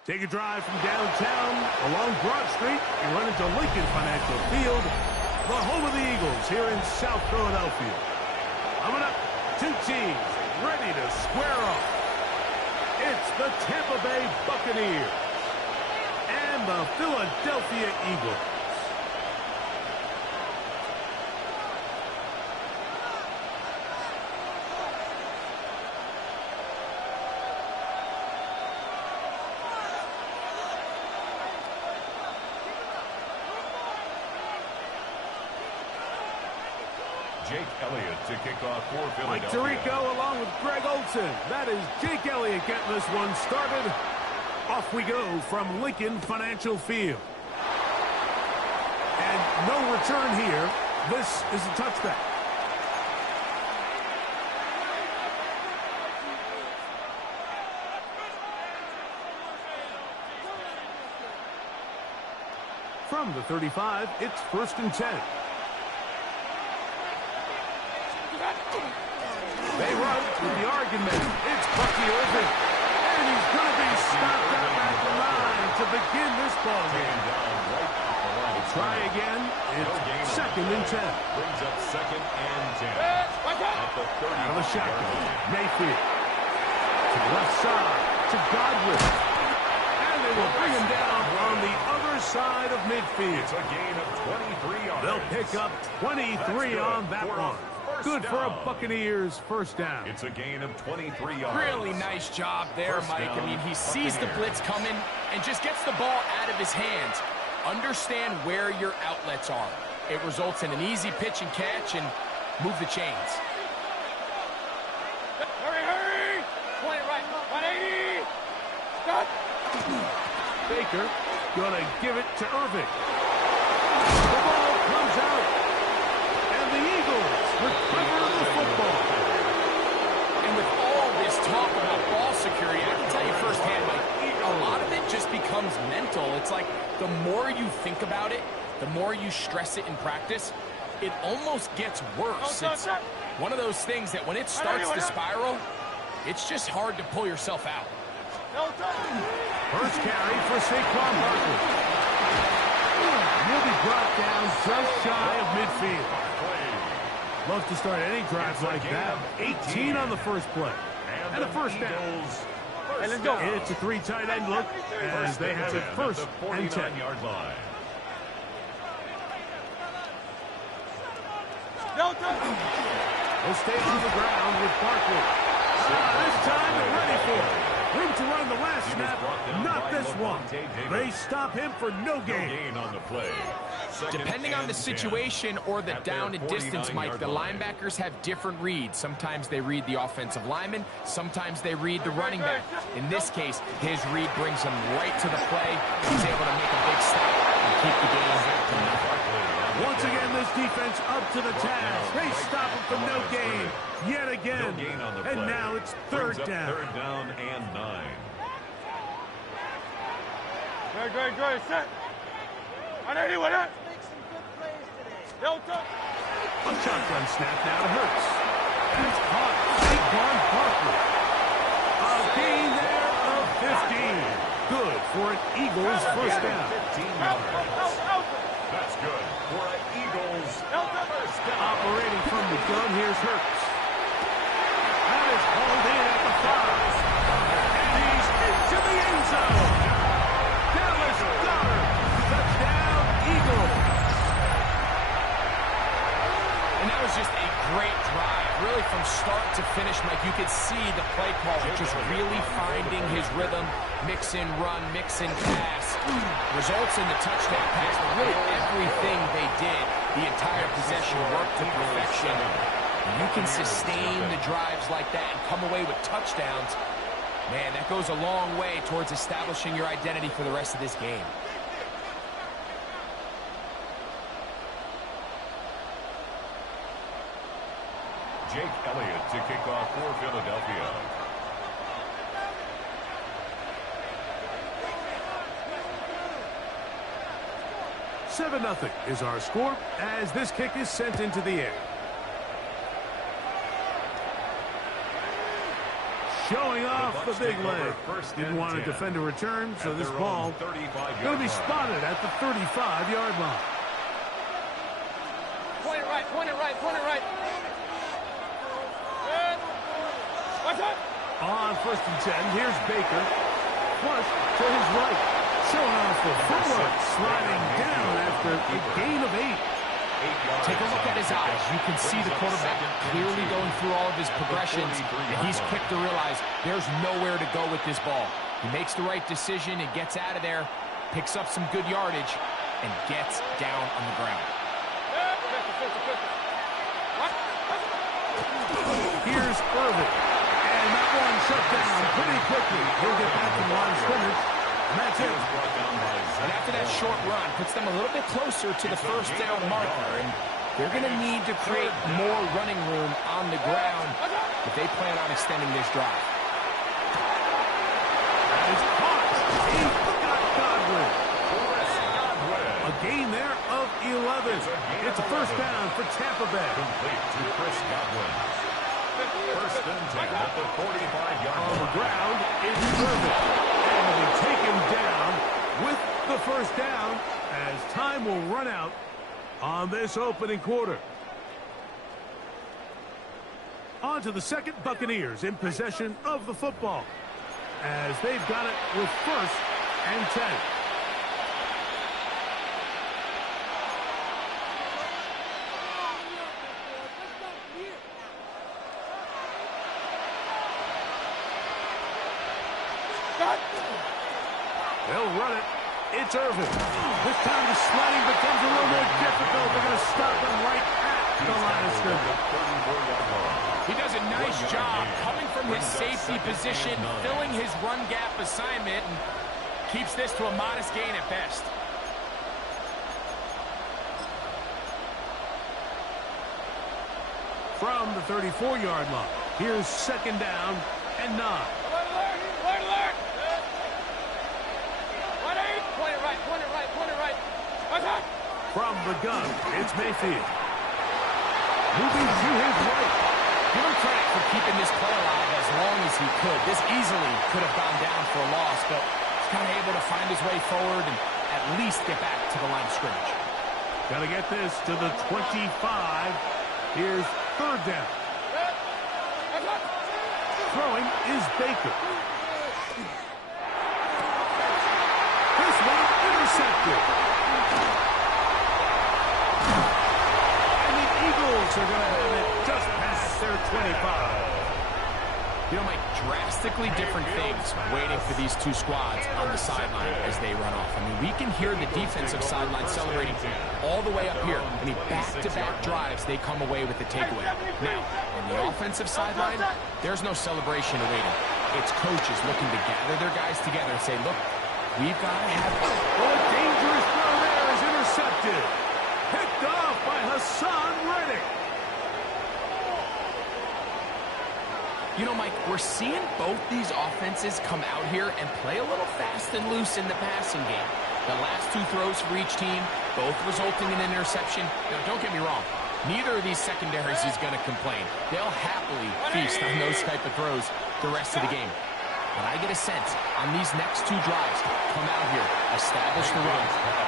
Take a drive from downtown along Broad Street. You run into Lincoln Financial Field, the home of the Eagles here in South Philadelphia. Coming up, two teams ready to square off. It's the Tampa Bay Buccaneers and the Philadelphia Eagles. Jake Elliott to kick off for Philadelphia. Mike Tirico along with Greg Olsen. That is Jake Elliott getting this one started. Off we go from Lincoln Financial Field. And no return here. This is a touchback. From the 35, it's 1st and 10. They run with the argument. It's Bucky Irving. And he's going to be stopped up at the line to begin this ball game. Try again. It's 2nd and 10. Brings up 2nd and 10. At the 30. Out of the shotgun. Mayfield. To the left side. To Godwin. And they will bring him down on the other side of midfield. It's a gain of 23 yards. They'll pick up 23 on that one. Good for a Buccaneers first down. It's a gain of 23 yards. Really nice job there, Mike. I mean, he sees the blitz coming and just gets the ball out of his hands. Understand where your outlets are. It results in an easy pitch and catch and move the chains. Hurry, hurry! Play it right. 180! Stop! Baker gonna give it to Irving. The ball comes out. And the Eagles recover the football. And with all this talk about ball security, I can tell you firsthand, Mike, a lot of it just becomes mental. It's like the more you think about it, the more you stress it in practice, it almost gets worse. It's one of those things that when it starts to spiral, it's just hard to pull yourself out. First carry for Saquon Barkley. He'll be brought down just shy of midfield. Love to start any drive like that. 18 on the first play. And a first down. Hey, let's go. It's a 3 tight end look as they have it 1st and 10. Yard line. They'll stay on the ground with Barkley. This time they're ready for it. Room to run the last snap, not this one. They stop him for no gain. On the play. Depending on the situation or the down and distance, Mike, the linebackers have different reads. Sometimes they read the offensive lineman. Sometimes they read the running back. In this case, his read brings him right to the play. He's able to make a big stop and keep the game. Once again, this defense up to the task. They stop him for no gain. Yet again. And now it's 3rd down. 3rd down and 9. Good. Set. 180, what up? Delta. A shotgun snap now to Hurts. And it's caught. Saquon Barkley. A gain there of 15. Good for an Eagles first down. 15 yards. That's good for an Eagles first down. Operating from the gun, here's Hurts. That is hauled in at the 5. And he's into the end zone. Dallas Goedert. Touchdown, Eagles. And that was just a great drive. Really from start to finish, Mike, you could see the play caller just really finding his rhythm. Mix in run, mix in pass. Results in the touchdown pass. But really everything they did, the entire possession worked to perfection. You can sustain the drives like that and come away with touchdowns. Man, that goes a long way towards establishing your identity for the rest of this game. Jake Elliott to kick off for Philadelphia. $7-0 is our score as this kick is sent into the air. showing off the big leg. Didn't want to defend a return, so this ball going to be spotted at the 35-yard line. Point it right, point it right, point it right. Good. Watch out. On 1st and 10, here's Baker. Flush to his right. Showing off the footwork. Sliding down after a gain of 8. Take a look at his eyes. You can see the quarterback clearly going through all of his progressions, and he's quick to realize there's nowhere to go with this ball. He makes the right decision and gets out of there, picks up some good yardage, and gets down on the ground. Here's Irvin. And that one shut down pretty quickly. He'll get back in the line of scrimmage. And that's it. And after that short run, puts them a little bit closer to the first down marker. And they're going to need to create more running room on the ground if they plan on extending this drive. That is caught. He got Godwin. A gain there of 11. It's a first down for Tampa Bay. Complete to Chris Godwin. First and 10 at the 45-yard line. On the ground is Irvin. And will be taken down with the first down as time will run out on this opening quarter. On to the second, Buccaneers in possession of the football as they've got it with 1st and 10. They'll run it. It's Irvin. This time the sliding becomes a little more difficult. They're going to stop him right at the line of scrimmage. He does a nice job coming from his safety position, filling his run gap assignment, and keeps this to a modest gain at best. From the 34-yard line, here's 2nd down and 9. From the gun, it's Mayfield. Moving to his right. Give him credit for keeping this play alive as long as he could. This easily could have gone down for a loss, but he's kind of able to find his way forward and at least get back to the line of scrimmage. Got to get this to the 25. Here's 3rd down. Throwing is Baker. This one intercepted. Are going to have it just past their 25. You know, Mike, drastically different things waiting for these two squads on the sideline as they run off. I mean, we can hear the defensive sideline celebrating all the way up here. I mean, back-to-back drives, they come away with the takeaway. Now, on the offensive sideline, there's no celebration awaiting. It's coaches looking to gather their guys together and say, look, we've got to have... Oh, a dangerous throw there is intercepted. Picked off by Hassan Reddick. You know, Mike, we're seeing both these offenses come out here and play a little fast and loose in the passing game. The last 2 throws for each team, both resulting in an interception. Now, don't get me wrong. Neither of these secondaries is going to complain. They'll happily feast on those type of throws the rest of the game. But I get a sense on these next 2 drives, come out here, establish the run,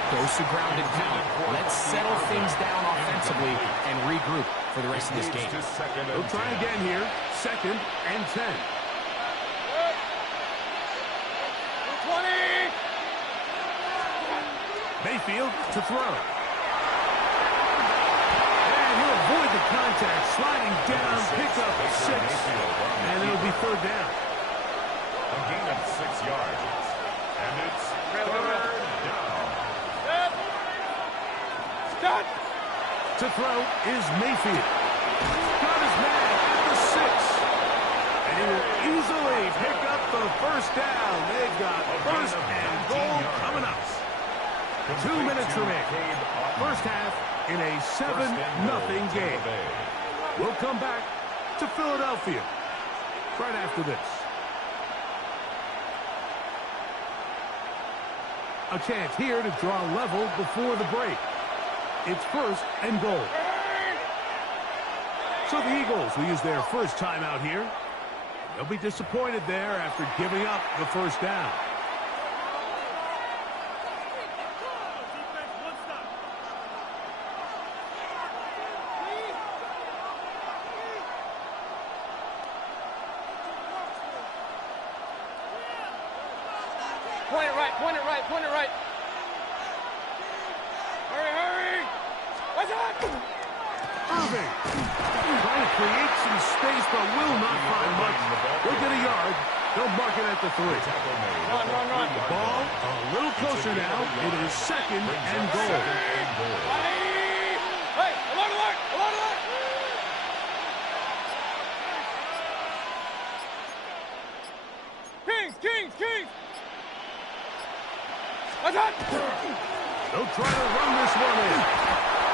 go to ground and pound. Let's settle things down offensively and regroup for the rest of this game. We'll try again here. 2nd and 10. 20. Mayfield to throw. And he'll avoid the contact, sliding down, picks up 6, and it'll be 3rd down. A gain of 6 yards. And it's 3rd down. Stop. To throw is Mayfield. Got his man at the 6. And he will easily pick up the first down. They've got 1st and goal coming up. 2 minutes remaining. First half in a 7-0 game. We'll come back to Philadelphia right after this. A chance here to draw level before the break. It's 1st and goal. So the Eagles will use their first timeout here. They'll be disappointed there after giving up the first down. Point it right, point it right, point it right. Hurry, hurry! What's up? Irving trying to create some space, but will not find much. They'll get a yard. They'll mark it at the 3. Run, run, run. The ball a little closer now. It is second and goal. Hey, alert, alert, alert, alert! Kings, Kings, Kings! What's up? They'll try to run this one in.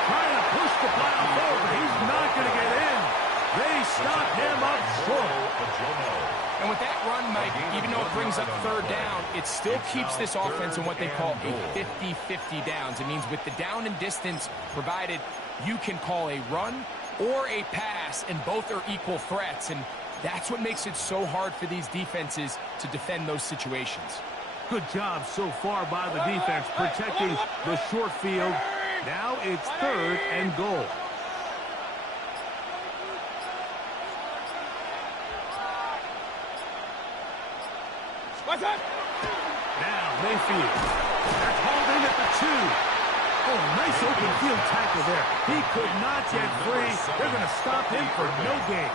Trying to push the pile forward. He's not going to get in. They stop him up short. And with that run, Mike, even though it brings up third down, it still keeps this offense in what they call a 50-50 downs. It means with the down and distance provided, you can call a run or a pass, and both are equal threats. And that's what makes it so hard for these defenses to defend those situations. Good job so far by the defense protecting the short field. Now it's third and goal. What's up? Now Mayfield. They're called in at the 2. Oh, nice open field tackle there. He could not get free. They're going to stop him for no gain.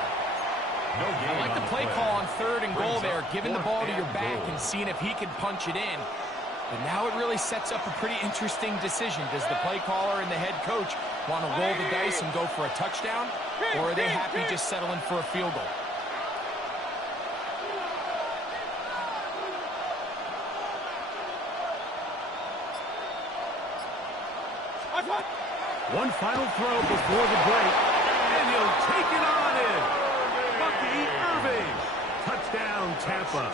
I like the play call on third and goal there, giving the ball to your back and seeing if he can punch it in. But now it really sets up a pretty interesting decision. Does the play caller and the head coach want to roll the dice and go for a touchdown, or are they happy just settling for a field goal? One final throw before the break, and he'll take it on in. Bucky Irving. Touchdown, Tampa.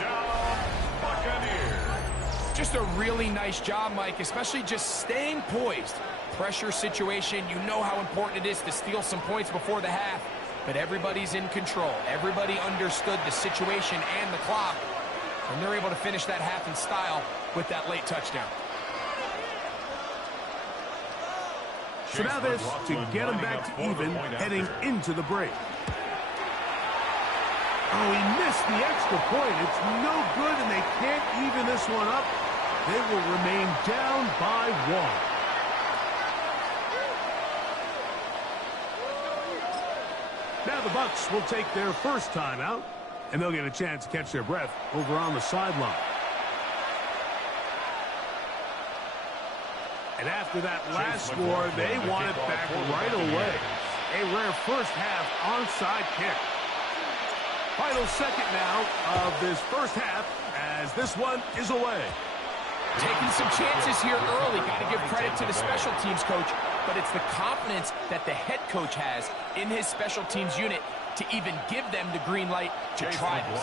Just a really nice job, Mike, especially just staying poised. Pressure situation, you know how important it is to steal some points before the half, but everybody's in control. Everybody understood the situation and the clock, and they're able to finish that half in style with that late touchdown. So now this to get him back to even heading into the break. Oh, he missed the extra point. It's no good, and they can't even this one up. They will remain down by 1. Now the Bucs will take their first timeout, and they'll get a chance to catch their breath over on the sideline. And after that last score, they want it back right away. A rare first half onside kick. Final second now of this first half as this one is away. Taking some chances here early. Got to give credit to the special teams coach, but it's the confidence that the head coach has in his special teams unit to even give them the green light to try this.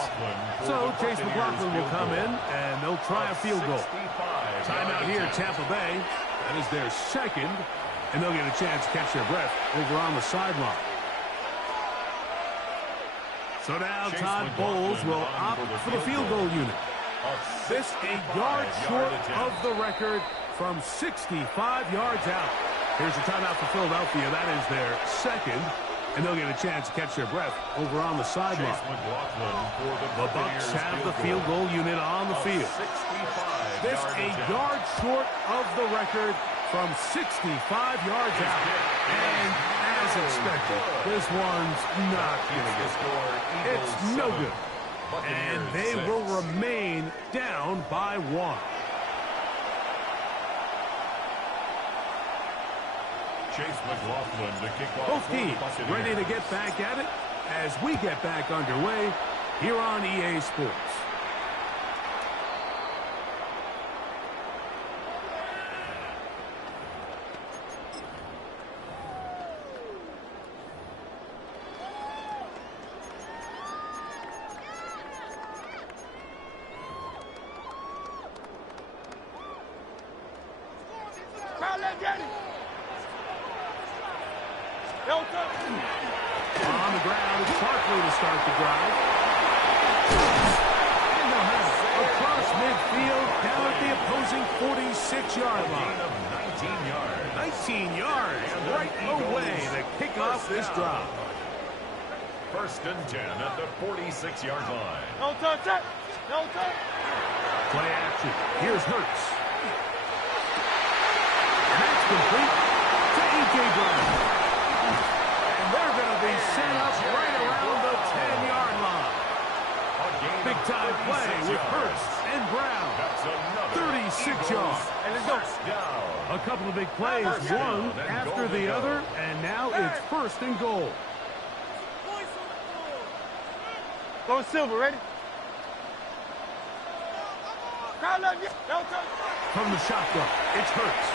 So Chase McLaughlin will come in, and they'll try a field goal. Timeout here, Tampa Bay. That is their second, and they'll get a chance to catch their breath over on the sideline. So now Todd Bowles will opt for the field goal unit. This a yard short of the record from 65 yards out. Here's a timeout for Philadelphia. That is their second, and they'll get a chance to catch their breath over on the sideline. The Bucs have the field goal unit on the field. This a yard short of the record from 65 yards out. And as expected, this one's not going to get scored. It's no good. And they will remain down by 1. Chase McLaughlin to kick off. Both teams ready to get back at it as we get back underway here on EA Sports. On the ground, it's Barkley to start the drive. opposing 46-yard line. Gain of 19 yards. 19 yards right away to kick off this drive. First and 10 at the 46-yard line. No touch it. No touch. Play action. Here's Hurts. And that's complete to A.J. Brown. And they're going to be set up right around the 10-yard line. Big-time play with Hurts and Brown. 36 yards. And let's go. A couple of big plays, one after the other, and now it's first and goal. Go Silver, ready? From the shotgun, it's Hurts.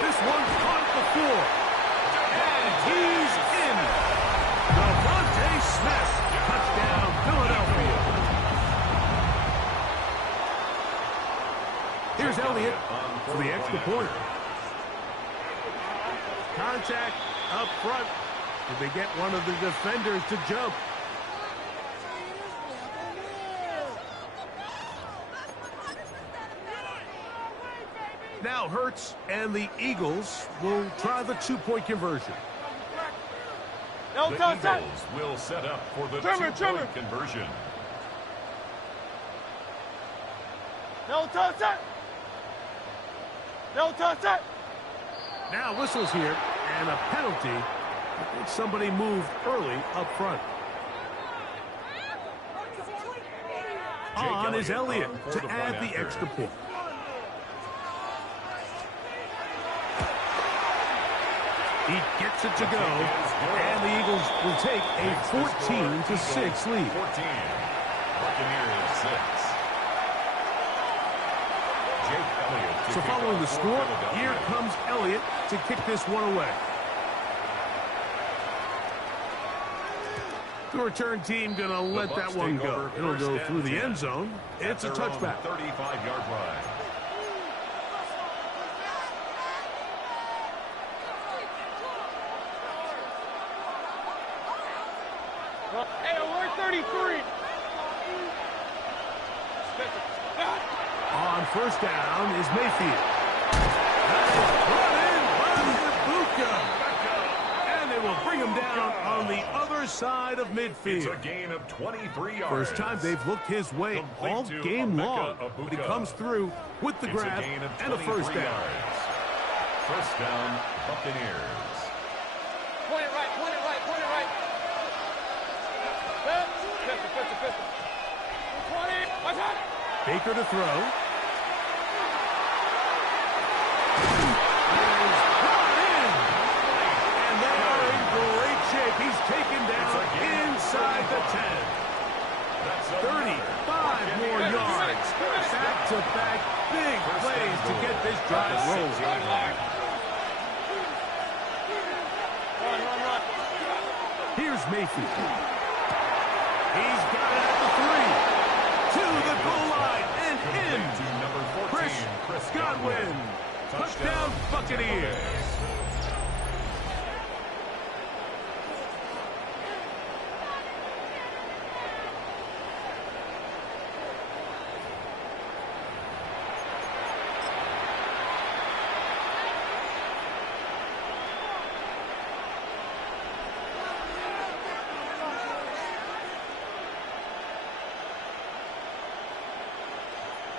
This one's caught at the floor. And he's in. Devontae Smith. Touchdown, Philadelphia. Here's Elliott for the extra point. Contact up front. Did they get one of the defenders to jump? Now Hurts and the Eagles will try the two-point conversion. No The touch it. Eagles will set up for the two-point conversion. No touch it. No touch it. Now whistles here, and a penalty. I think somebody moved early up front. On is Elliott to add the extra point. He gets it to go, and the Eagles will take a 14-6 lead. 14. Buccaneers 6. Jake Elliott. So following the score, here comes Elliott to kick this one away. The return team going to let that one go. It'll go through the end zone. It's a touchback. 35-yard line. Hey, we're 33. On first down is Mayfield. That is brought in by Ibuka. And they will bring him down on the other side of midfield. It's a gain of 23 yards. First time they've looked his way all game long. But he comes through with the grab and a first down. First down, Buccaneers. Point it right, point it right, point it right. Pistol. 20. Watch out. Baker to throw. He's taken down inside the 10. 35 more yards. Back-to-back big plays to get this drive rolling. Run. Here's Mayfield. He's got it at the 3. To the goal line and in. Chris Godwin. Touchdown Buccaneers.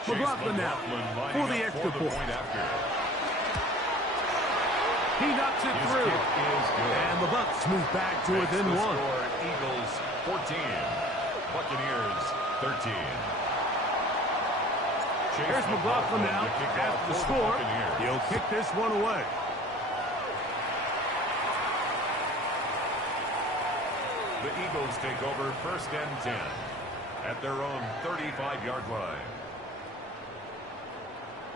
McLaughlin now for the extra point. He knocks it through. And the Bucs move back to within one. Eagles 14. Buccaneers 13. Here's McLaughlin now after the score. He'll kick this one away. The Eagles take over first and 10 at their own 35-yard line.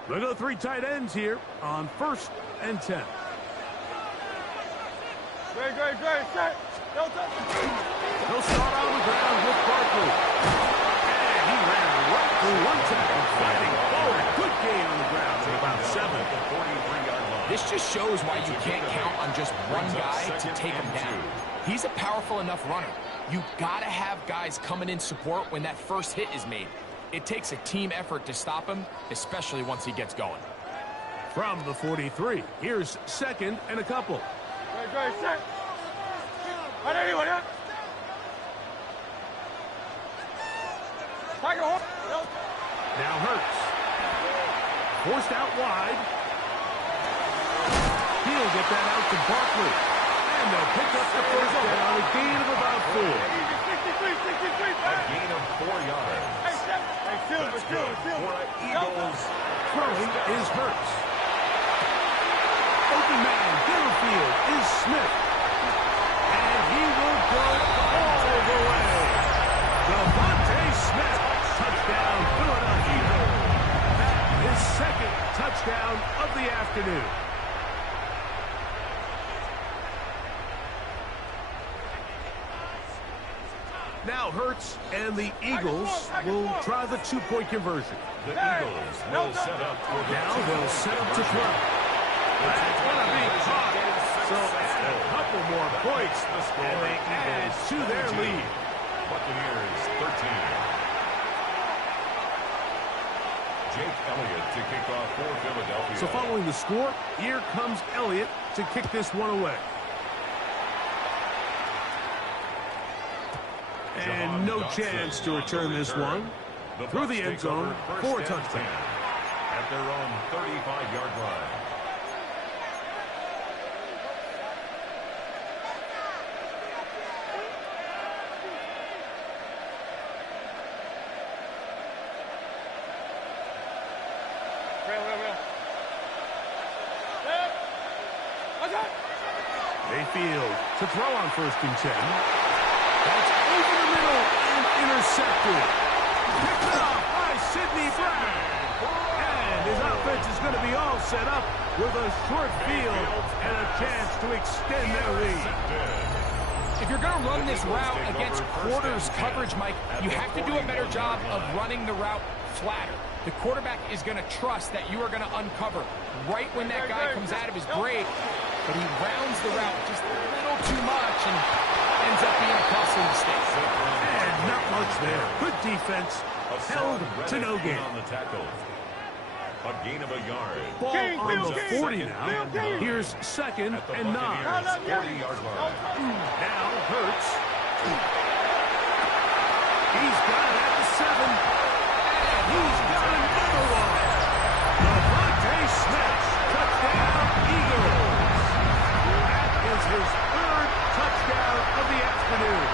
They go three tight ends here on first and 10. Great. Set. No touch. He'll start on the ground with Barkley. And he ran right through one tackle, fighting forward. Good gain on the ground at about 7. This just shows why you can't count on just one guy to take him down. He's a powerful enough runner. You gotta have guys coming in support when that first hit is made. It takes a team effort to stop him, especially once he gets going. From the 43, here's 2nd and a couple. Now Hurts. Forced out wide. He'll get that out to Barkley. And they'll pick up the first down, a gain of about 4. A gain of 4 yards. That's good for Eagles. Throwing is Hurts. Open man, Field is Smith. And he will go all the way. Devontae Smith, touchdown, Philadelphia. That is 2nd touchdown of the afternoon. Now Hurts and the Eagles will try the 2-point conversion. The Eagles will set up for the Now they'll set up to throw. That's going to be caught. So add a couple more points, and they add to their lead. Buccaneers 13. Jake Elliott to kick off for Philadelphia. So following the score, here comes Elliott to kick this one away. And no chance to return this one. Through the end zone for a touchdown. At their own 35-yard line. Mayfield to throw on 1st and 10. That's over the middle and intercepted. Picked off by Sidney Brown. And his offense is going to be all set up with a short field and a chance to extend their lead. If you're going to run this route against quarters coverage, Mike, you have to do a better job of running the route flatter. The quarterback is going to trust that you are going to uncover right when that guy comes out of his break, but he rounds the route just a little too much and ends up being a costly mistake. And not much there. Good defense. Held to no gain. On the tackle. A gain of a yard. Ball on the 40 now. Here's 2nd and 9. 40-yard line. Now Hurts. He's got it at the 7. And he's got another one. Devontae Smith. Touchdown, Eagles. That is his 3rd touchdown of the afternoon.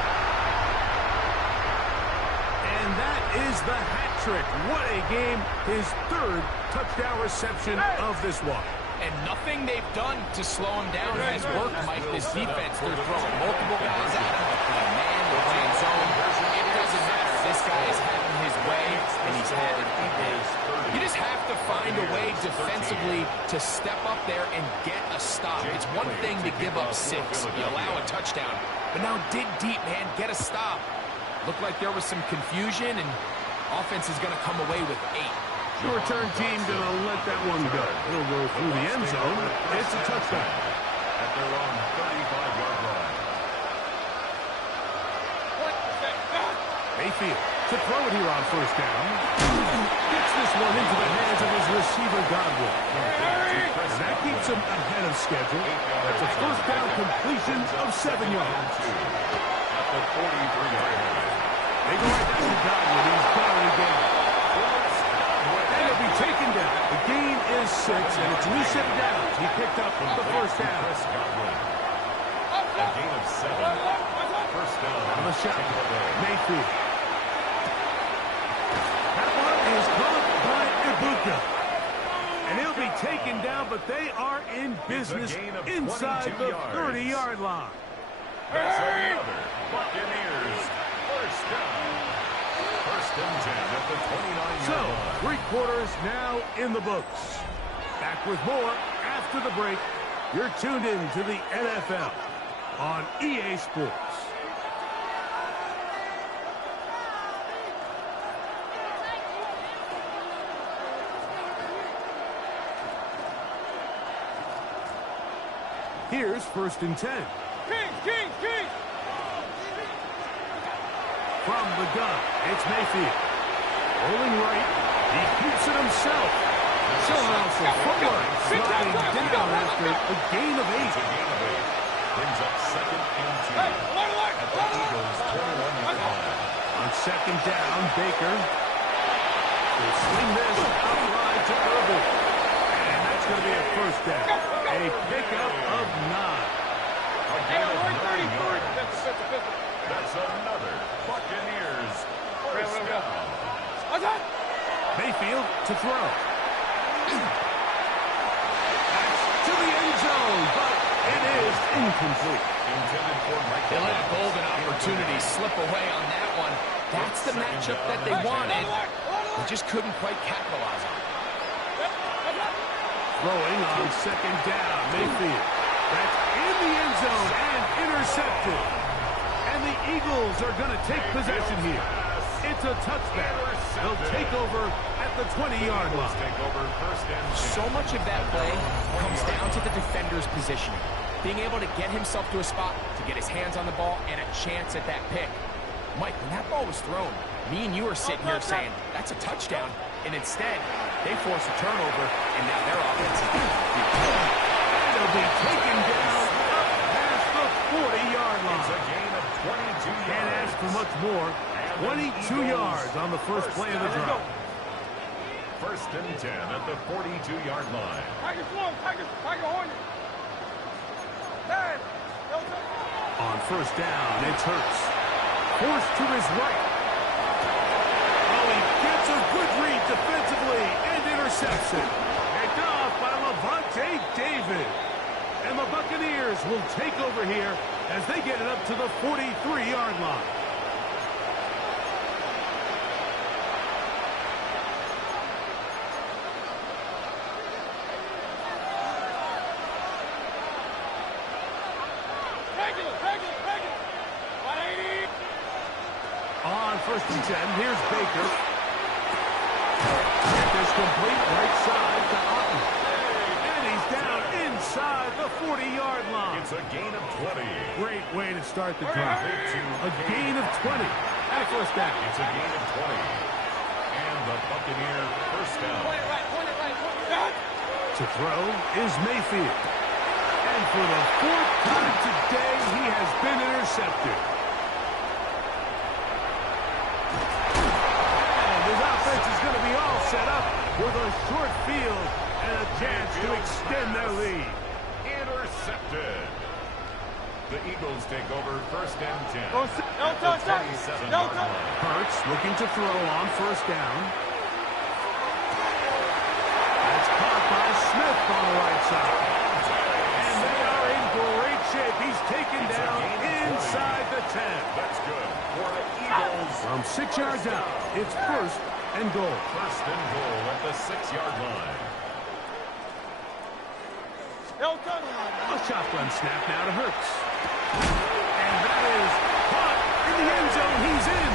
And that is the hat trick. What a game. His 3rd touchdown reception of this one. And nothing they've done to slow him down has worked, Mike. This defense, they're throwing multiple guys at him. They're playing man, they're playing zone. It doesn't matter. This guy is having his way, and he's having his. You just have to find a way defensively to step up there and get a stop. It's one thing to give up 6. You allow a touchdown. But now dig deep, man. Get a stop. Looked like there was some confusion, and offense is going to come away with 8. The return team going to let that one go. It'll go through the end zone. It's a touchdown. At their own 35-yard line. Mayfield to throw it here on 1st down. Gets this one into the hands of his receiver, Godwin. And that keeps him ahead of schedule. That's a 1st down completion of 7 yards. At the 43-yard line. They go right down to Godwin. He's got it again. And he'll be taken down. The gain is 6, and it's loose and down. He picked up the 1st down. A gain of 7. 1st down. On the shot. Mayfield. That one is caught by Ibuka. And he'll be taken down, but they are in business inside the 30-yard line. That's another Buccaneers 1st down. 1st and 10 at the 29-yard line. So, 3 quarters now in the books. Back with more after the break. You're tuned in to the NFL on EA Sports. Here's 1st and 10. King! From the gun, it's Mayfield. Rolling right. He keeps it himself. Showing off some footwork. Sliding down after a gain of 8. Brings up second and 2. At the Eagles' 21-yard line. On second down, Baker will swing this outside to Irvin. And that's going to be a first down. A pickup of 9. A gain of 9 yards. That's another Buccaneers first down. Mayfield to throw. That's to the end zone, but it is incomplete. Intended for Mike. They let a golden opportunity slip away on that one. That's the matchup that they wanted. They just couldn't quite capitalize on it. Throwing on second down, Mayfield. That's in the end zone and intercepted. And the Eagles are going to take possession here. It's a touchback. They'll take over at the 20-yard line. Take over first and 10. So much of that play comes down to the defender's positioning. Being able to get himself to a spot, to get his hands on the ball, and a chance at that pick. Mike, when that ball was thrown, me and you are sitting here saying, that's a touchdown. And instead, they force a turnover, and now their offense is They'll be taken down up past the 40-yard line. It's a gain of 22 yards. Can't ask for much more. 22 yards on the first play of the drive. First and 10 at the 42-yard line. On first down, it's Hurts. Forced to his right. Oh, he gets a good read defensively and intercepts it. Picked off by Levante David. And the Buccaneers will take over here as they get it up to the 43-yard line. On first and 10, here's Baker. Baker's complete right side to Otten. And he's down inside the 40-yard line. It's a gain of 20. Great way to start the drive. A gain of 20 at first down. It's a gain of 20. And the Buccaneer first down. To throw is Mayfield. And for the 4th time today, he has been intercepted. Offense is going to be all set up with a short field and a chance to extend their lead. Intercepted. The Eagles take over first and 10. No touchdown. No touchdown. Hurts looking to throw on first down. That's caught by Smith on the right side. And they are in great shape. He's taken down inside the 10. That's good for the Eagles. From 6 yards out, it's first and goal. First and goal at the 6-yard line. A shotgun snap now to Hurts. And that is caught in the end zone. He's in.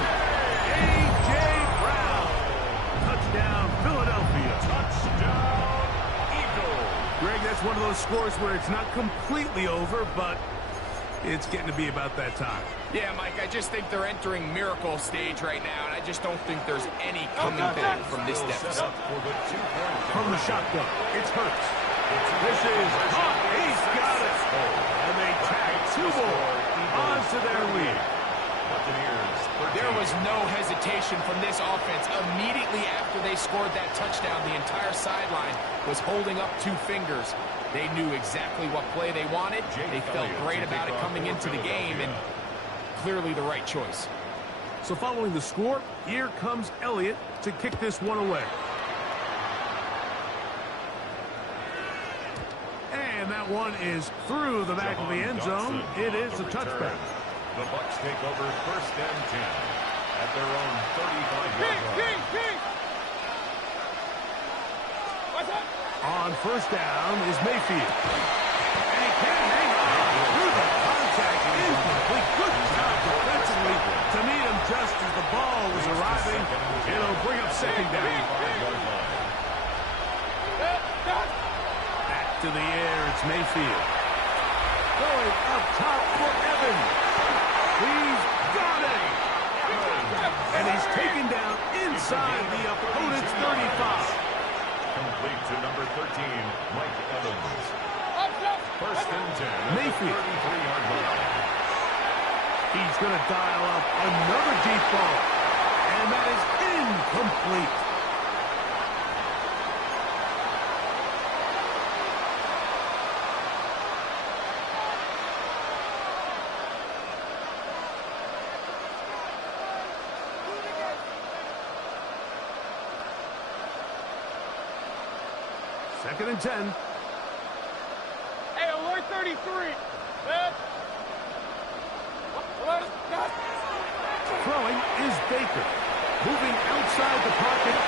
A.J. Brown. Touchdown, Philadelphia. Touchdown, Eagles. Greg, that's one of those scores where it's not completely over, but it's getting to be about that time. Yeah, Mike, I just think they're entering miracle stage right now, and I just don't think there's any coming back from this deficit. From the shotgun, it's Hurts. This is caught. He's got it. And they tack 2 more onto their lead. There was no hesitation from this offense. Immediately after they scored that touchdown, the entire sideline was holding up 2 fingers. They knew exactly what play they wanted. They felt great about it coming into the game, and clearly the right choice. So following the score, here comes Elliott to kick this one away. And that one is through the back of the end zone. It is a touchback. The Bucs take over first and 10 at their own 35-yard line. On first down is Mayfield. And he can't hang on through the contact. Incomplete. Good job defensively to meet him just as the ball was arriving. It'll bring up second down. Back to the air, it's Mayfield. Going up top for Evans. He's got it. And he's taken down inside inside the opponent's 35. Complete to number 13, Mike Evans. First and 10. Mayfield. 33-yard line. He's going to dial up another deep ball. And that is incomplete. Second and 10. Hey, alert 33. Throwing is Baker. Moving outside the pocket.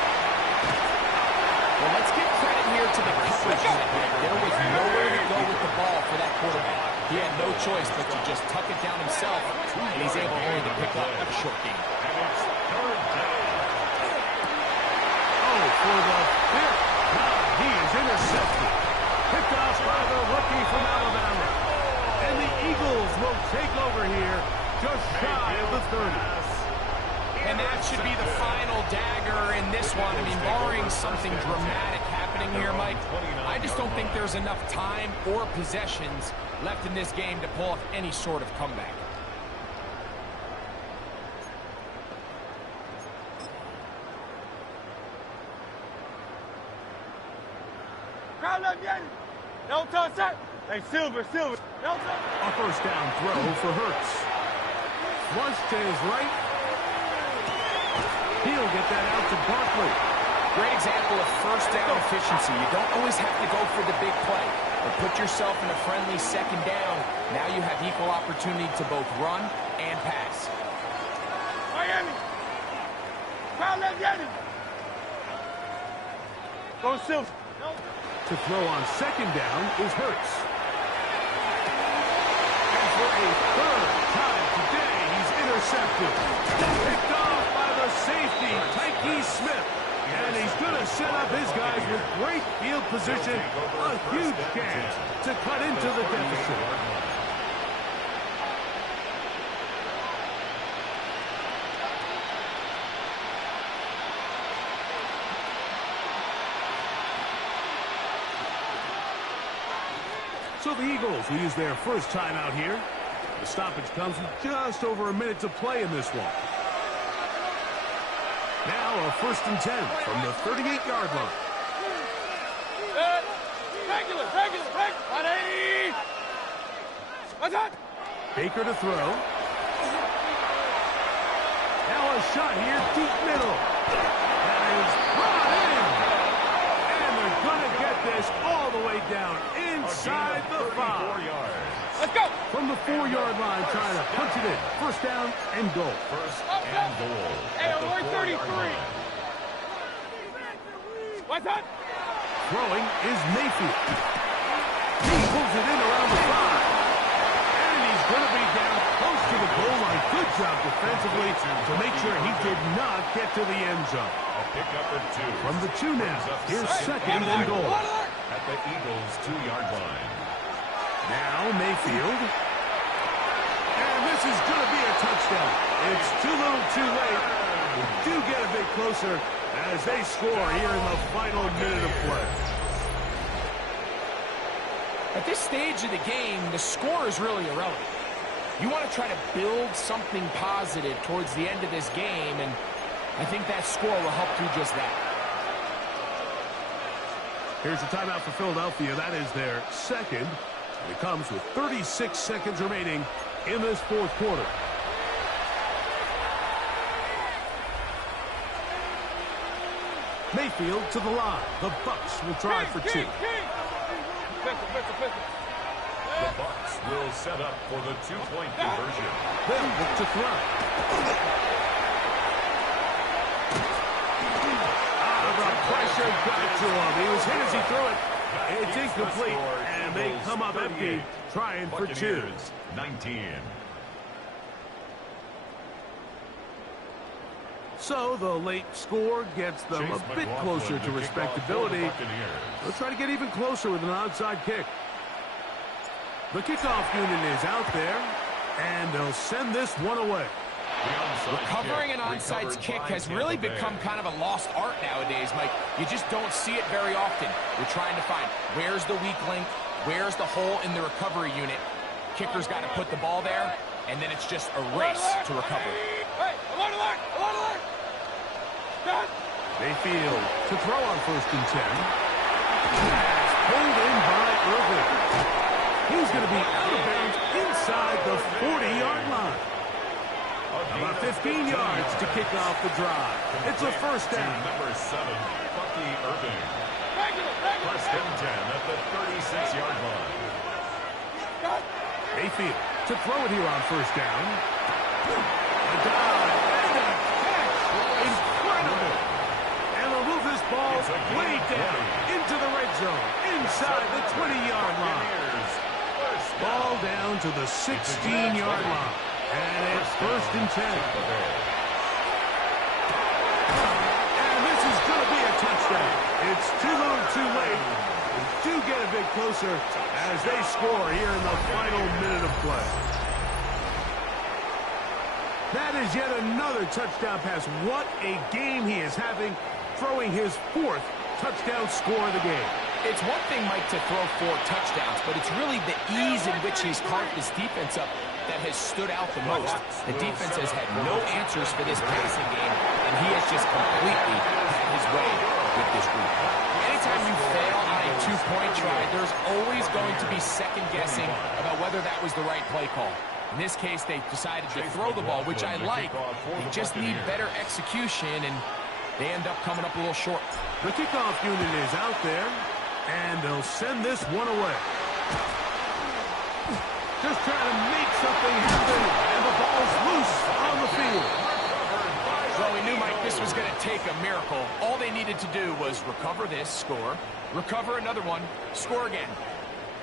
Well, let's give credit here to the coverage unit. There was nowhere to go with the ball for that quarterback. He had no choice but to just tuck it down himself, and he's able only to pick up a short game. Oh, for the fifth time, he is intercepted. Picked off by the rookie from Alabama. And the Eagles will take over here just shy of the 30. And that should be the final dagger in this one. I mean, barring something dramatic happening here, Mike, I just don't think there's enough time or possessions left in this game to pull off any sort of comeback. Crowd left yet. No touch set. Hey, Silver. No touch. A first down throw for Hurts. Flush to his right. He'll get that out to Barkley. Great example of first down efficiency. You don't always have to go for the big play, but put yourself in a friendly second down. Now you have equal opportunity to both run and pass. Miami. Crowd left yet. Go Silver. No. To throw on second down is Hurts. And for a third time today, he's intercepted. Picked off by the safety, Tyke Smith. And he's going to set up his guys with great field position. A huge chance to cut into the deficit. So the Eagles will use their first timeout here. The stoppage comes with just over a minute to play in this one. Now a first and 10 from the 38-yard line. Regular. 180. What's that? Baker to throw. Now a shot here, deep middle. That is brought in. And they're going to get this all the way down inside the 5. Let's go. From the 4-yard line, trying to punch it in. First down and goal. First and goal. Hey, alert 33. What's that? Throwing is Mayfield. He pulls it in around the 5. And he's going to be down close to the goal line. Good job defensively to make sure he did not get to the end zone. A pickup for 2. From the 2 now, here's second and goal. At the Eagles' 2-yard line. Now Mayfield. And this is going to be a touchdown. It's too little too late. We do get a bit closer as they score here in the final minute of play. At this stage of the game, the score is really irrelevant. You want to try to build something positive towards the end of this game, and I think that score will help do just that. Here's the timeout for Philadelphia. That is their second. And it comes with 36 seconds remaining in this fourth quarter. Mayfield to the line. The Bucs will try for 2. The Bucs will set up for the 2-point conversion. They'll look to throw. The pressure got to him. He was hit as he threw it. It's incomplete, and they come up empty, trying for 2. 19. So the late score gets them a bit closer to respectability. They'll try to get even closer with an onside kick. The kickoff unit is out there, and they'll send this one away. Recovering an onside kick has really become kind of a lost art nowadays, Mike. You just don't see it very often. You're trying to find where's the weak link, where's the hole in the recovery unit. Kicker's got to put the ball there, and then it's just a race to recover. Hey, I want to learn. Mayfield to throw on 1st and 10. Pass pulled in by Irvin. He's going to be out of bounds inside the 40-yard line. About 15 yards to kick off the drive. It's a 1st down. Number 7, Bucky Irving. 1st and 10 at the 36-yard line. Mayfield to throw it here on 1st down. A dive and a catch. Incredible. And they'll move this ball way down into the red zone, inside the 20-yard line. Ball down to the 16-yard line. And it's 1st and 10. And this is going to be a touchdown. It's too little too late. They do get a bit closer as they score here in the final minute of play. That is yet another touchdown pass. What a game he is having, throwing his 4th touchdown score of the game. It's one thing, Mike, to throw 4 touchdowns, but it's really the ease in which he's carved this defense up that has stood out the most. The defense has had no answers for this passing game, and he has just completely had his way with this group. Anytime you fail on a 2-point try, there's always going to be second-guessing about whether that was the right play call. In this case, they decided to throw the ball, which I like. They just need better execution, and they end up coming up a little short. The kickoff unit is out there, and they'll send this one away. Just trying to make something happen, and the ball's loose on the field. Well, we knew, Mike, this was going to take a miracle. All they needed to do was recover this, score, recover another one, score again.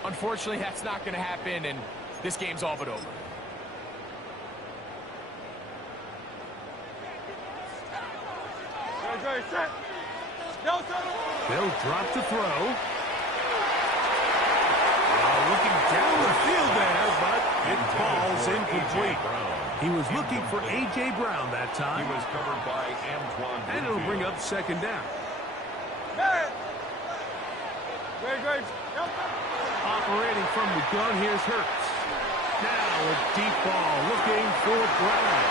Unfortunately, that's not going to happen, and this game's all but over. They'll drop to throw. Looking down the field there, but it falls incomplete. He was looking for A.J. Brown that time. He was covered by Antoine. And it'll bring up 2nd down. Operating from the gun, here's Hurts. Now a deep ball looking for Brown.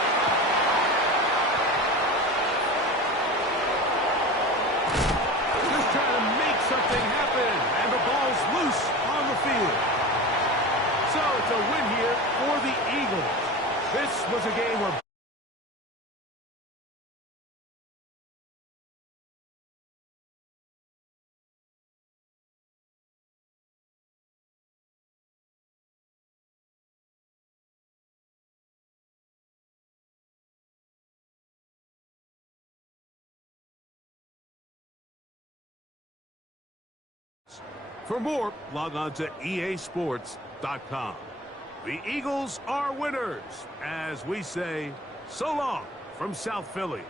Just trying to make something happen, and the ball's loose on the field. So it's a win here for the Eagles. This was a game where For more, log on to easports.com. The Eagles are winners, as we say, so long from South Philly.